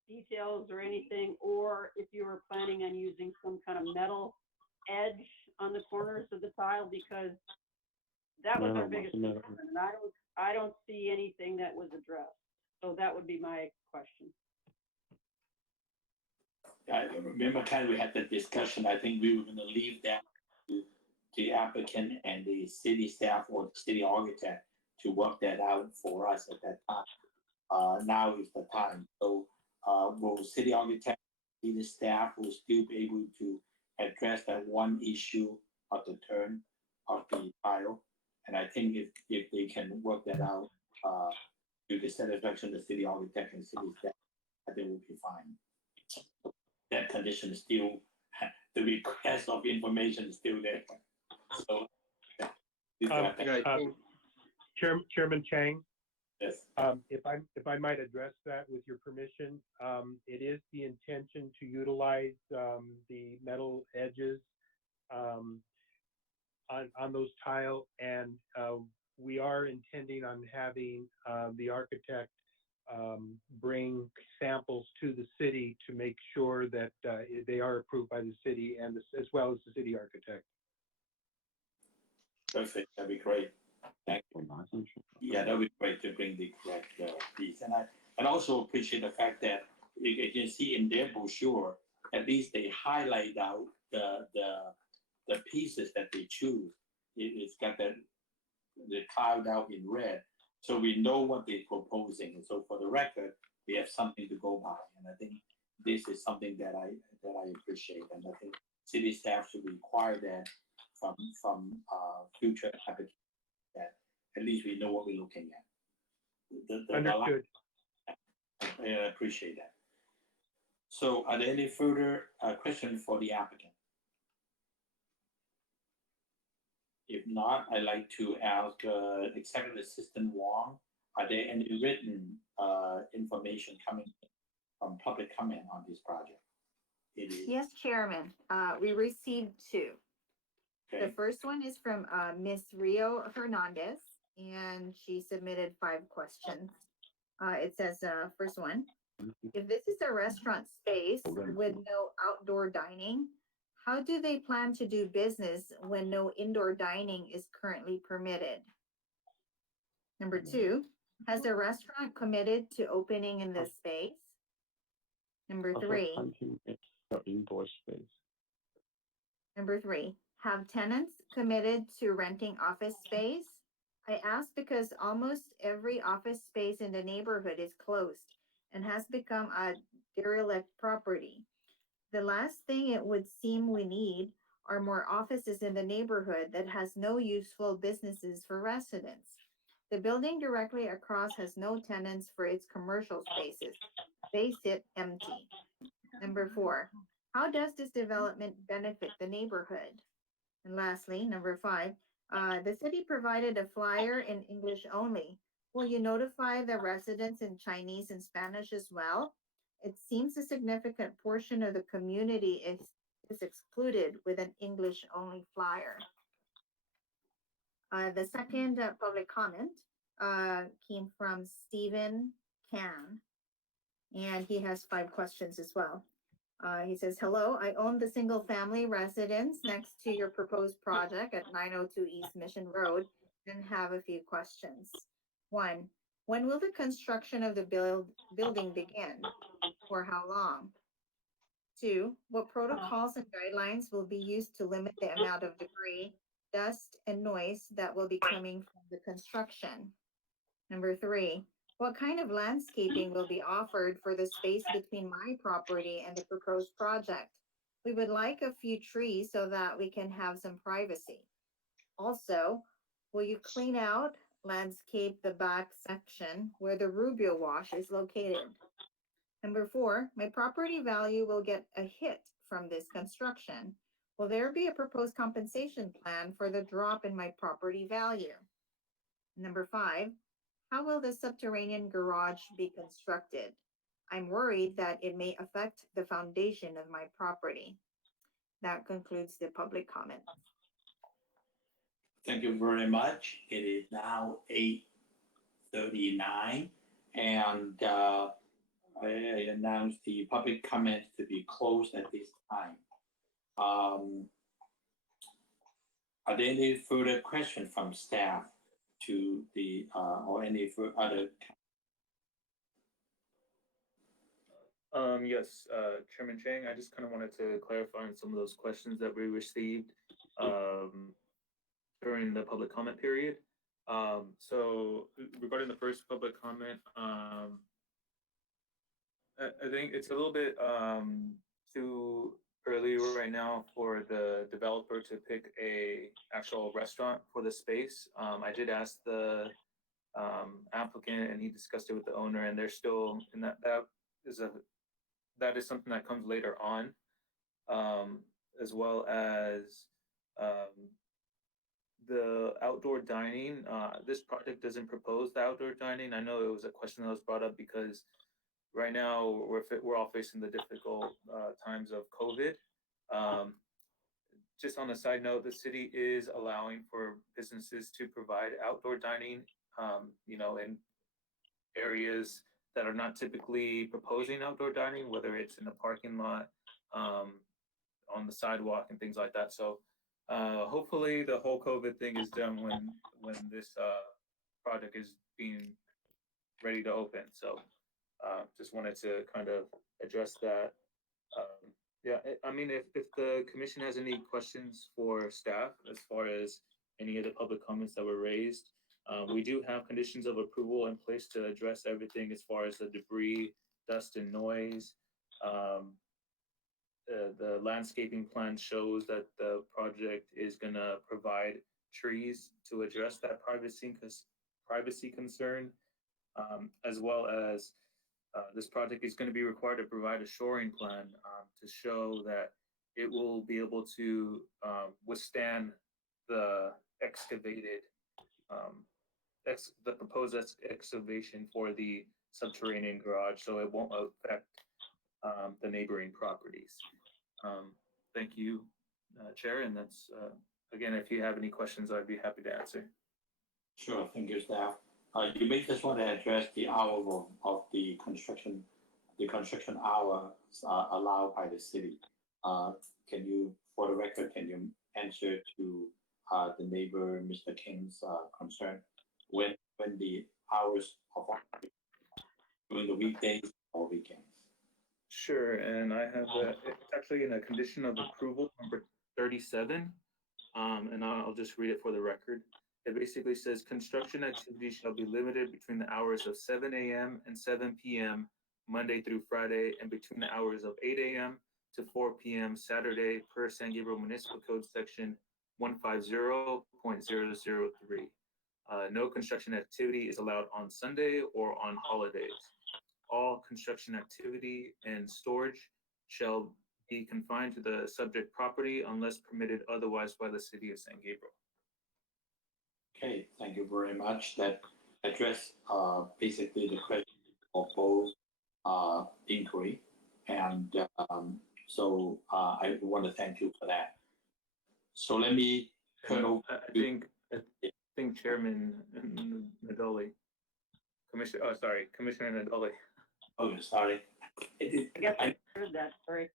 details or anything, or if you were planning on using some kind of metal edge on the corners of the tile, because that was our biggest concern, and I don't see anything that was addressed. So that would be my question. I remember we had that discussion. I think we were going to leave that to the applicant and the city staff or the city architect to work that out for us at that time. Now is the time. So will city architect, city staff will still be able to address that one issue of the turn of the tile? And I think if they can work that out to the satisfaction of the city architect and city staff, I think we'll be fine. That condition is still, the request of information is still there. So, Chairman Chang, yes. If I might address that with your permission, it is the intention to utilize the metal edges on those tile, and we are intending on having the architect bring samples to the city to make sure that they are approved by the city and as well as the city architect. Perfect. That'd be great. Thank you. Yeah, that would be great to bring the correct piece. And I also appreciate the fact that you can see in their brochure, at least they highlight out the pieces that they choose. It's got the cloud out in red, so we know what they're proposing. And so for the record, we have something to go by. And I think this is something that I appreciate. And I think city staff should require that from future applications, that at least we know what we're looking at. Understood. I appreciate that. So are there any further questions for the applicant? If not, I'd like to ask Executive Assistant Wong, are there any written information coming from public comment on this project? It is. Yes, Chairman. We received two. The Okay. first one is from Miss Rio Hernandez, and she submitted 5 questions. It says, first one, if this is a restaurant space with no outdoor dining, how do they plan to do business when no indoor dining is currently permitted? Number 2, has the restaurant committed to opening in this space? Number 3, Indoor space. Number 3, have tenants committed to renting office space? I ask because almost every office space in the neighborhood is closed and has become a derelict property. The last thing it would seem we need are more offices in the neighborhood that has no useful businesses for residents. The building directly across has no tenants for its commercial spaces. They sit empty. Number 4, how does this development benefit the neighborhood? And lastly, number 5, the city provided a flyer in English only. Will you notify the residents in Chinese and Spanish as well? It seems a significant portion of the community is excluded with an English only flyer. The second public comment came from Stephen Can, and he has 5 questions as well. He says, hello, I own the single family residence next to your proposed project at 902 East Mission Road and have a few questions. 1, when will the construction of the building begin? For how long? 2, what protocols and guidelines will be used to limit the amount of debris, dust, and noise that will be coming from the construction? Number 3, what kind of landscaping will be offered for the space between my property and the proposed project? We would like a few trees so that we can have some privacy. Also, will you clean out, landscape the back section where the Rubio wash is located? Number 4, my property value will get a hit from this construction. Will there be a proposed compensation plan for the drop in my property value? Number 5, how will the subterranean garage be constructed? I'm worried that it may affect the foundation of my property. That concludes the public comment. Thank you very much. It is now 8:39, and I announce the public comments to be closed at this time. Are there any further questions from staff to the or any other? Yes, Chairman Chang, I just kind of wanted to clarify on some of those questions that we received during the public comment period. So regarding the first public comment, I think it's a little bit too early right now for the developer to pick a actual restaurant for the space. I did ask the applicant, and he discussed it with the owner, and they're still in that is something that comes later on, as well as the outdoor dining. This project doesn't propose the outdoor dining. I know it was a question that was brought up because right now we're all facing the difficult times of COVID. Just on a side note, the city is allowing for businesses to provide outdoor dining, in areas that are not typically proposing outdoor dining, whether it's in the parking lot, on the sidewalk and things like that. So hopefully the whole COVID thing is done when this project is being ready to open. So just wanted to kind of address that. I mean, if the commission has any questions for staff as far as any of the public comments that were raised, we do have conditions of approval in place to address everything as far as the debris, dust, and noise. The landscaping plan shows that the project is going to provide trees to address that privacy concern, as well as this project is going to be required to provide a shoring plan to show that it will be able to withstand the excavated, the proposed excavation for the subterranean garage, so it won't affect the neighboring properties. Thank you, Chair, and that's, again, if you have any questions, I'd be happy to answer. Sure, thank you, staff. You may just want to address the hour of the construction hours allowed by the city. Can you, for the record, can you answer to the neighbor, Mr. King's concern when the hours of during the weekdays or weekends? Sure, and I have it's actually in a condition of approval number 37, and I'll just read it for the record. It basically says construction activity shall be limited between the hours of 7 a.m. and 7 p.m. Monday through Friday, and between the hours of 8 a.m. to 4 p.m. Saturday per San Gabriel Municipal Code Section 150.003. No construction activity is allowed on Sunday or on holidays. All construction activity and storage shall be confined to the subject property unless permitted otherwise by the City of San Gabriel. Okay, thank you very much. That addressed basically the question of both inquiry, and so I want to thank you for that. So let me turn over. I think Chairman Nadoli, Commissioner Nadoli. Oh, sorry. I guess I heard that, sorry.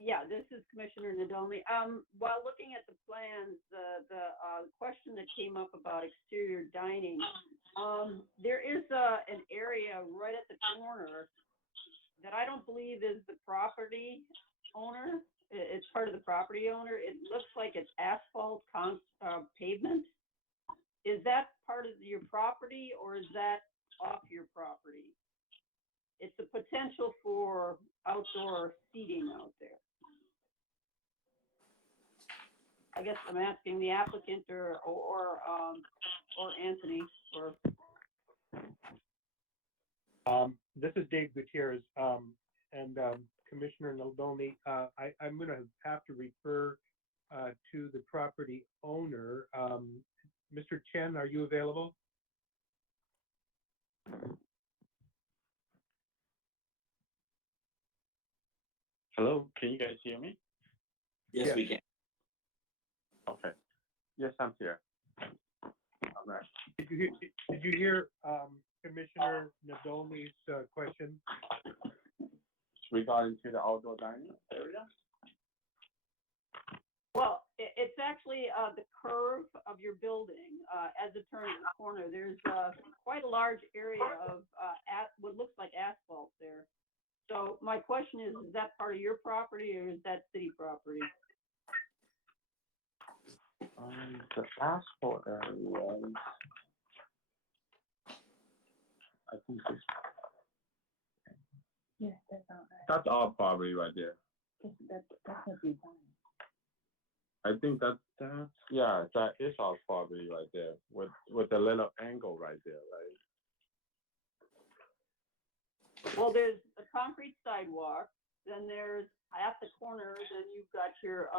Yeah, this is Commissioner Nadolny. While looking at the plans, the question that came up about exterior dining, there is an area right at the corner that I don't believe is the property owner. It's part of the property owner. It looks like it's asphalt pavement. Is that part of your property or is that off your property? It's a potential for outdoor seating out there. I guess I'm asking the applicant or Anthony or. This is Dave Gutierrez, and Commissioner Nadolny. I'm going to have to refer to the property owner. Mr. Chen, are you available? Hello, can you guys hear me? Yes, we can. Okay. Yes, I'm here. All right. Did you hear Commissioner Nadolny's question? Regarding to the outdoor dining area? Well, it's actually the curve of your building as it turns the corner. There's quite a large area of what looks like asphalt there. So my question is that part of your property or is that city property? The asphalt area, I think it's, Yes, that's all right. that's our property right there. That's a design. I think that is our property right there with the little angle right there, right? Well, there's a concrete sidewalk, then there's at the corner, then you've got your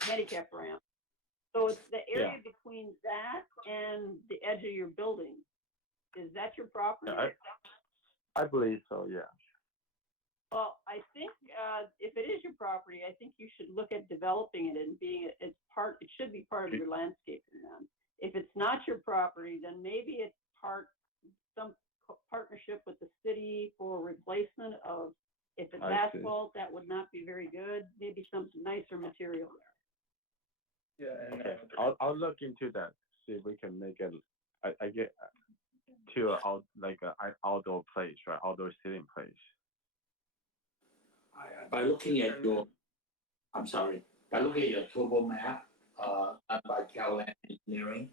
handicap ramp. So it's the area between that and the edge of your building. Is that your property? Yeah, I believe so, yeah. Well, I think if it is your property, I think you should look at developing it and it should be part of your landscaping plan. If it's not your property, then maybe it's some partnership with the city for replacement of, if it's asphalt, that would not be very good, maybe some nicer material there. Yeah, and Okay. I'll look into that, see if we can make it, I get to an outdoor place, right? Outdoor sitting place. By looking at by looking at your topo map, done by Calland Engineering,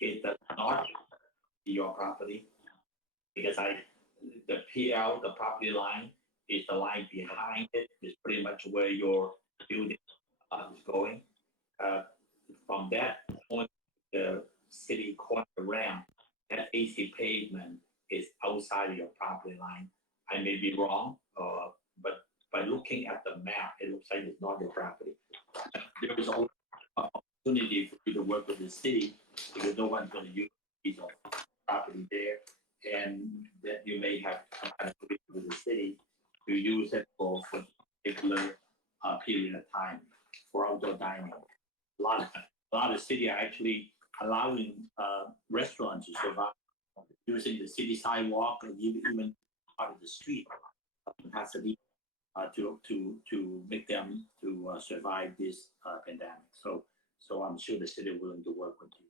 it does not be your property because the PL, the property line, is the line behind it, is pretty much where your building is going. From that point, the city corner ramp, that AC pavement is outside your property line. I may be wrong, but by looking at the map, it looks like it's not your property. There is only opportunity for you to work with the city, because no one's going to use a piece of property there, and that you may have some kind of agreement with the city to use it for a particular period of time for outdoor dining. A lot of city are actually allowing restaurants to survive using the city sidewalk or even part of the street in Pasadena to make them to survive this pandemic. So I'm sure the city is willing to work with you.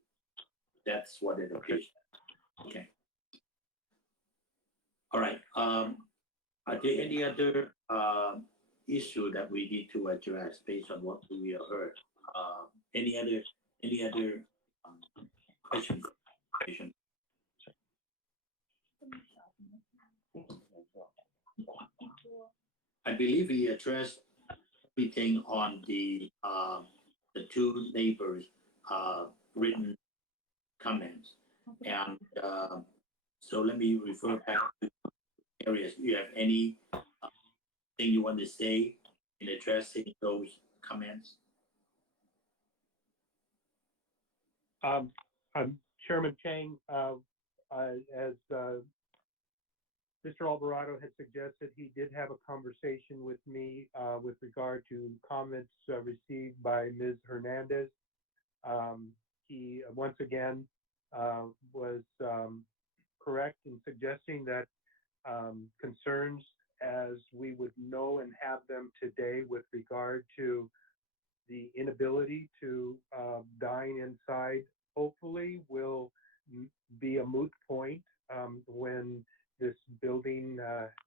That's what it appears. Okay. All right. Are there any other issue that we need to address based on what we have heard? Any other questions? I believe we addressed everything on the two neighbors' written comments, and so let me refer back to areas. Do you have any thing you want to say in addressing those comments? Chairman Chang, as Mr. Alvarado had suggested, he did have a conversation with me with regard to comments received by Ms. Hernandez. He once again was correct in suggesting that concerns as we would know and have them today with regard to the inability to dine inside, hopefully will be a moot point when this building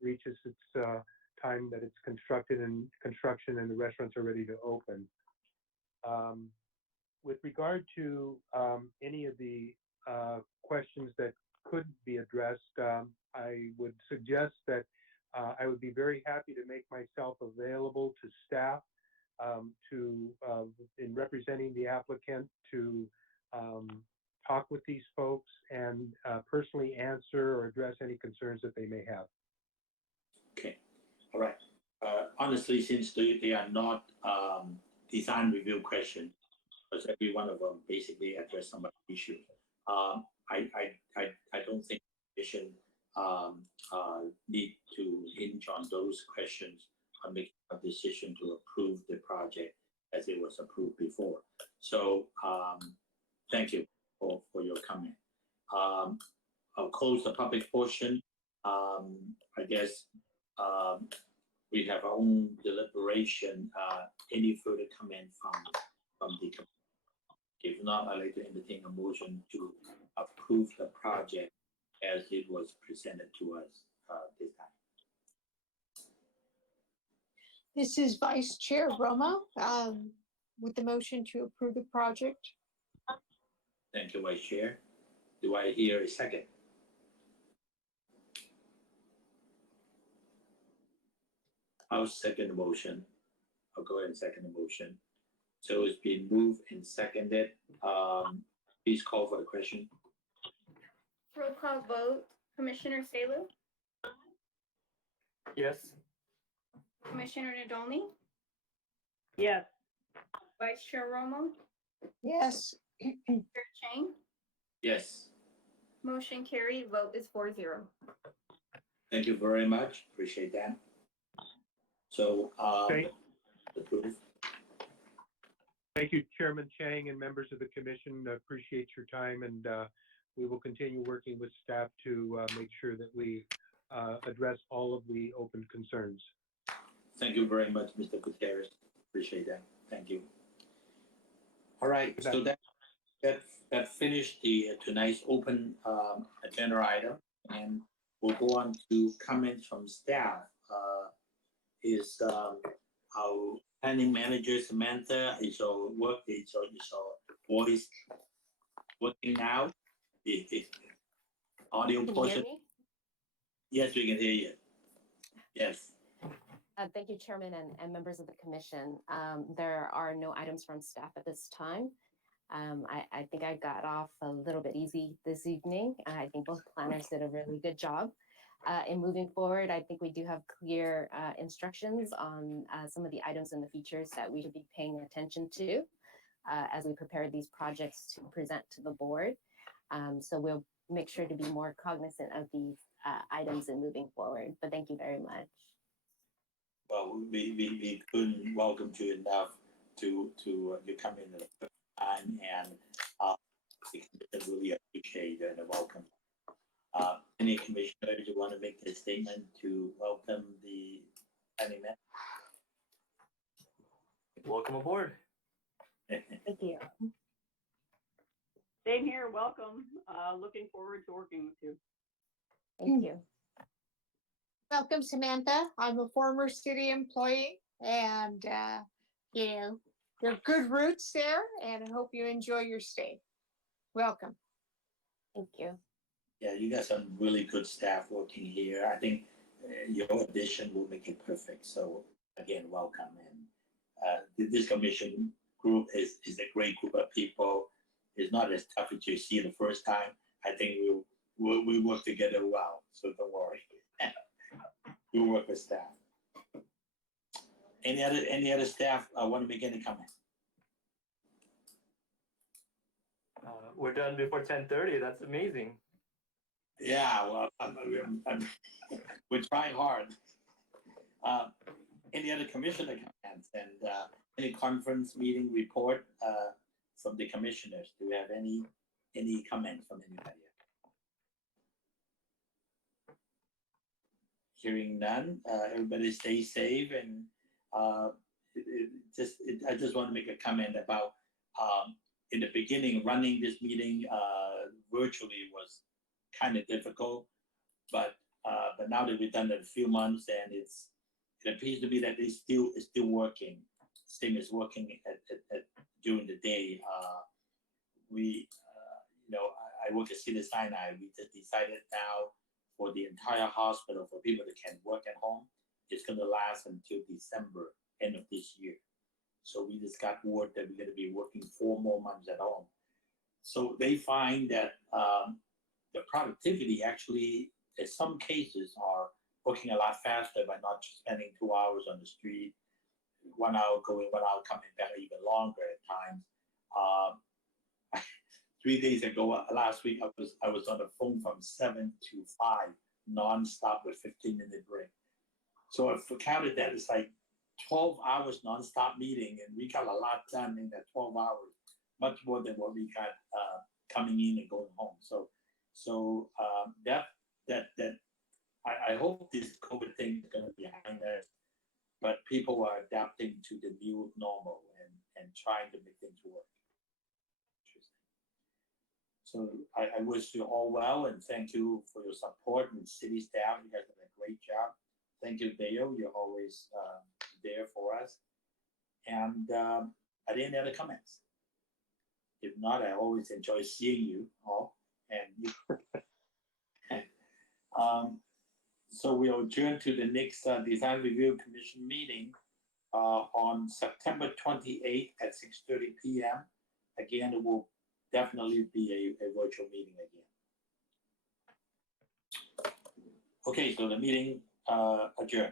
reaches its time that it's construction and the restaurants are ready to open. With regard to any of the questions that could be addressed, I would suggest that I would be very happy to make myself available to staff in representing the applicant to talk with these folks and personally answer or address any concerns that they may have. Okay, all right. Honestly, since they are not design review questions, because every one of them basically address some issue, I don't think they should need to hinge on those questions and make a decision to approve the project as it was approved before. So thank you for your comment. I'll close the public portion. I guess we have our own deliberation. Any further comment from the committee? If not, I'd like to entertain a motion to approve the project as it was presented to us this time. This is Vice Chair Romo with the motion to approve the project. Thank you, Vice Chair. Do I hear a second? I'll second the motion. I'll go ahead and second the motion. So it's been moved and seconded. Please call for the question. Roll call vote. Commissioner Saleh, Yes. Commissioner Nadolny, Yes. Vice Chair Romo, Yes. Chair Chang. Yes. Motion carried. Vote is 4-0. Thank you very much. Appreciate that. So approved. Thank you, Chairman Chang and members of the commission. Appreciate your time, and we will continue working with staff to make sure that we address all of the open concerns. Thank you very much, Mr. Gutierrez. Appreciate that. Thank you. All right, so that finished the tonight's open agenda item, and we'll go on to comments from staff. Is our planning manager Samantha is our voice working now? The audio Can you portion. hear me? Yes, we can hear you. Yes. Thank you, Chairman and members of the commission. There are no items from staff at this time. I think I got off a little bit easy this evening. I think both planners did a really good job. In moving forward, I think we do have clear instructions on some of the items and the features that we should be paying attention to. as we prepare these projects to present to the board. So we'll make sure to be more cognizant of these items and moving forward. But thank you very much. Well, we couldn't welcome you enough to you come in at the time, and the commission really appreciate and welcome. Any commissioners who want to make a statement to welcome the planning manager? Welcome aboard. Thank you. Same here, welcome. Looking forward to working with you. Thank you. Welcome, Samantha. I'm a former city employee, and you know, there are good roots there, and I hope you enjoy your stay. Welcome. Thank you. Yeah, you got some really good staff working here. I think your addition will make it perfect. So again, welcome. And this commission group is a great group of people. It's not as tough as you see the first time. I think we'll work together well. So don't worry. We'll work with staff. Any other staff want to make any comments? We're done before 10:30. That's amazing. Yeah, well, we're trying hard. Any other commissioner comments and any conference meeting report from the commissioners? Do we have any comment from anybody? Hearing none, everybody stay safe, and I just want to make a comment about in the beginning running this meeting virtually was kind of difficult, but now that we've done it a few months, and it appears to be that it's still working. Same as working at during the day. I work at Cedar Sinai. We just decided now for the entire hospital, for people that can work at home, it's going to last until December, end of this year. So we just got word that we're going to be working 4 more months at home. So they find that the productivity actually, in some cases, are working a lot faster by not spending 2 hours on the street, 1 hour going, 1 hour coming back, even longer at times. 3 days ago, last week, I was on the phone from 7 to 5, nonstop with 15-minute break. So if we counted that, it's like 12 hours nonstop meeting, and we got a lot done in that 12 hours, much more than what we got coming in and going home. So I hope this COVID thing is going to be behind us, but people are adapting to the new normal and trying to make things work. So I wish you all well, and thank you for your support, and city staff. You guys did a great job. Thank you, Dale. You're always there for us. And are there any other comments? If not, I always enjoy seeing you all. And so we'll adjourn to the next Design Review Commission meeting on September 28th at 6:30 p.m. Again, it will definitely be a virtual meeting again. Okay, so the meeting adjourned.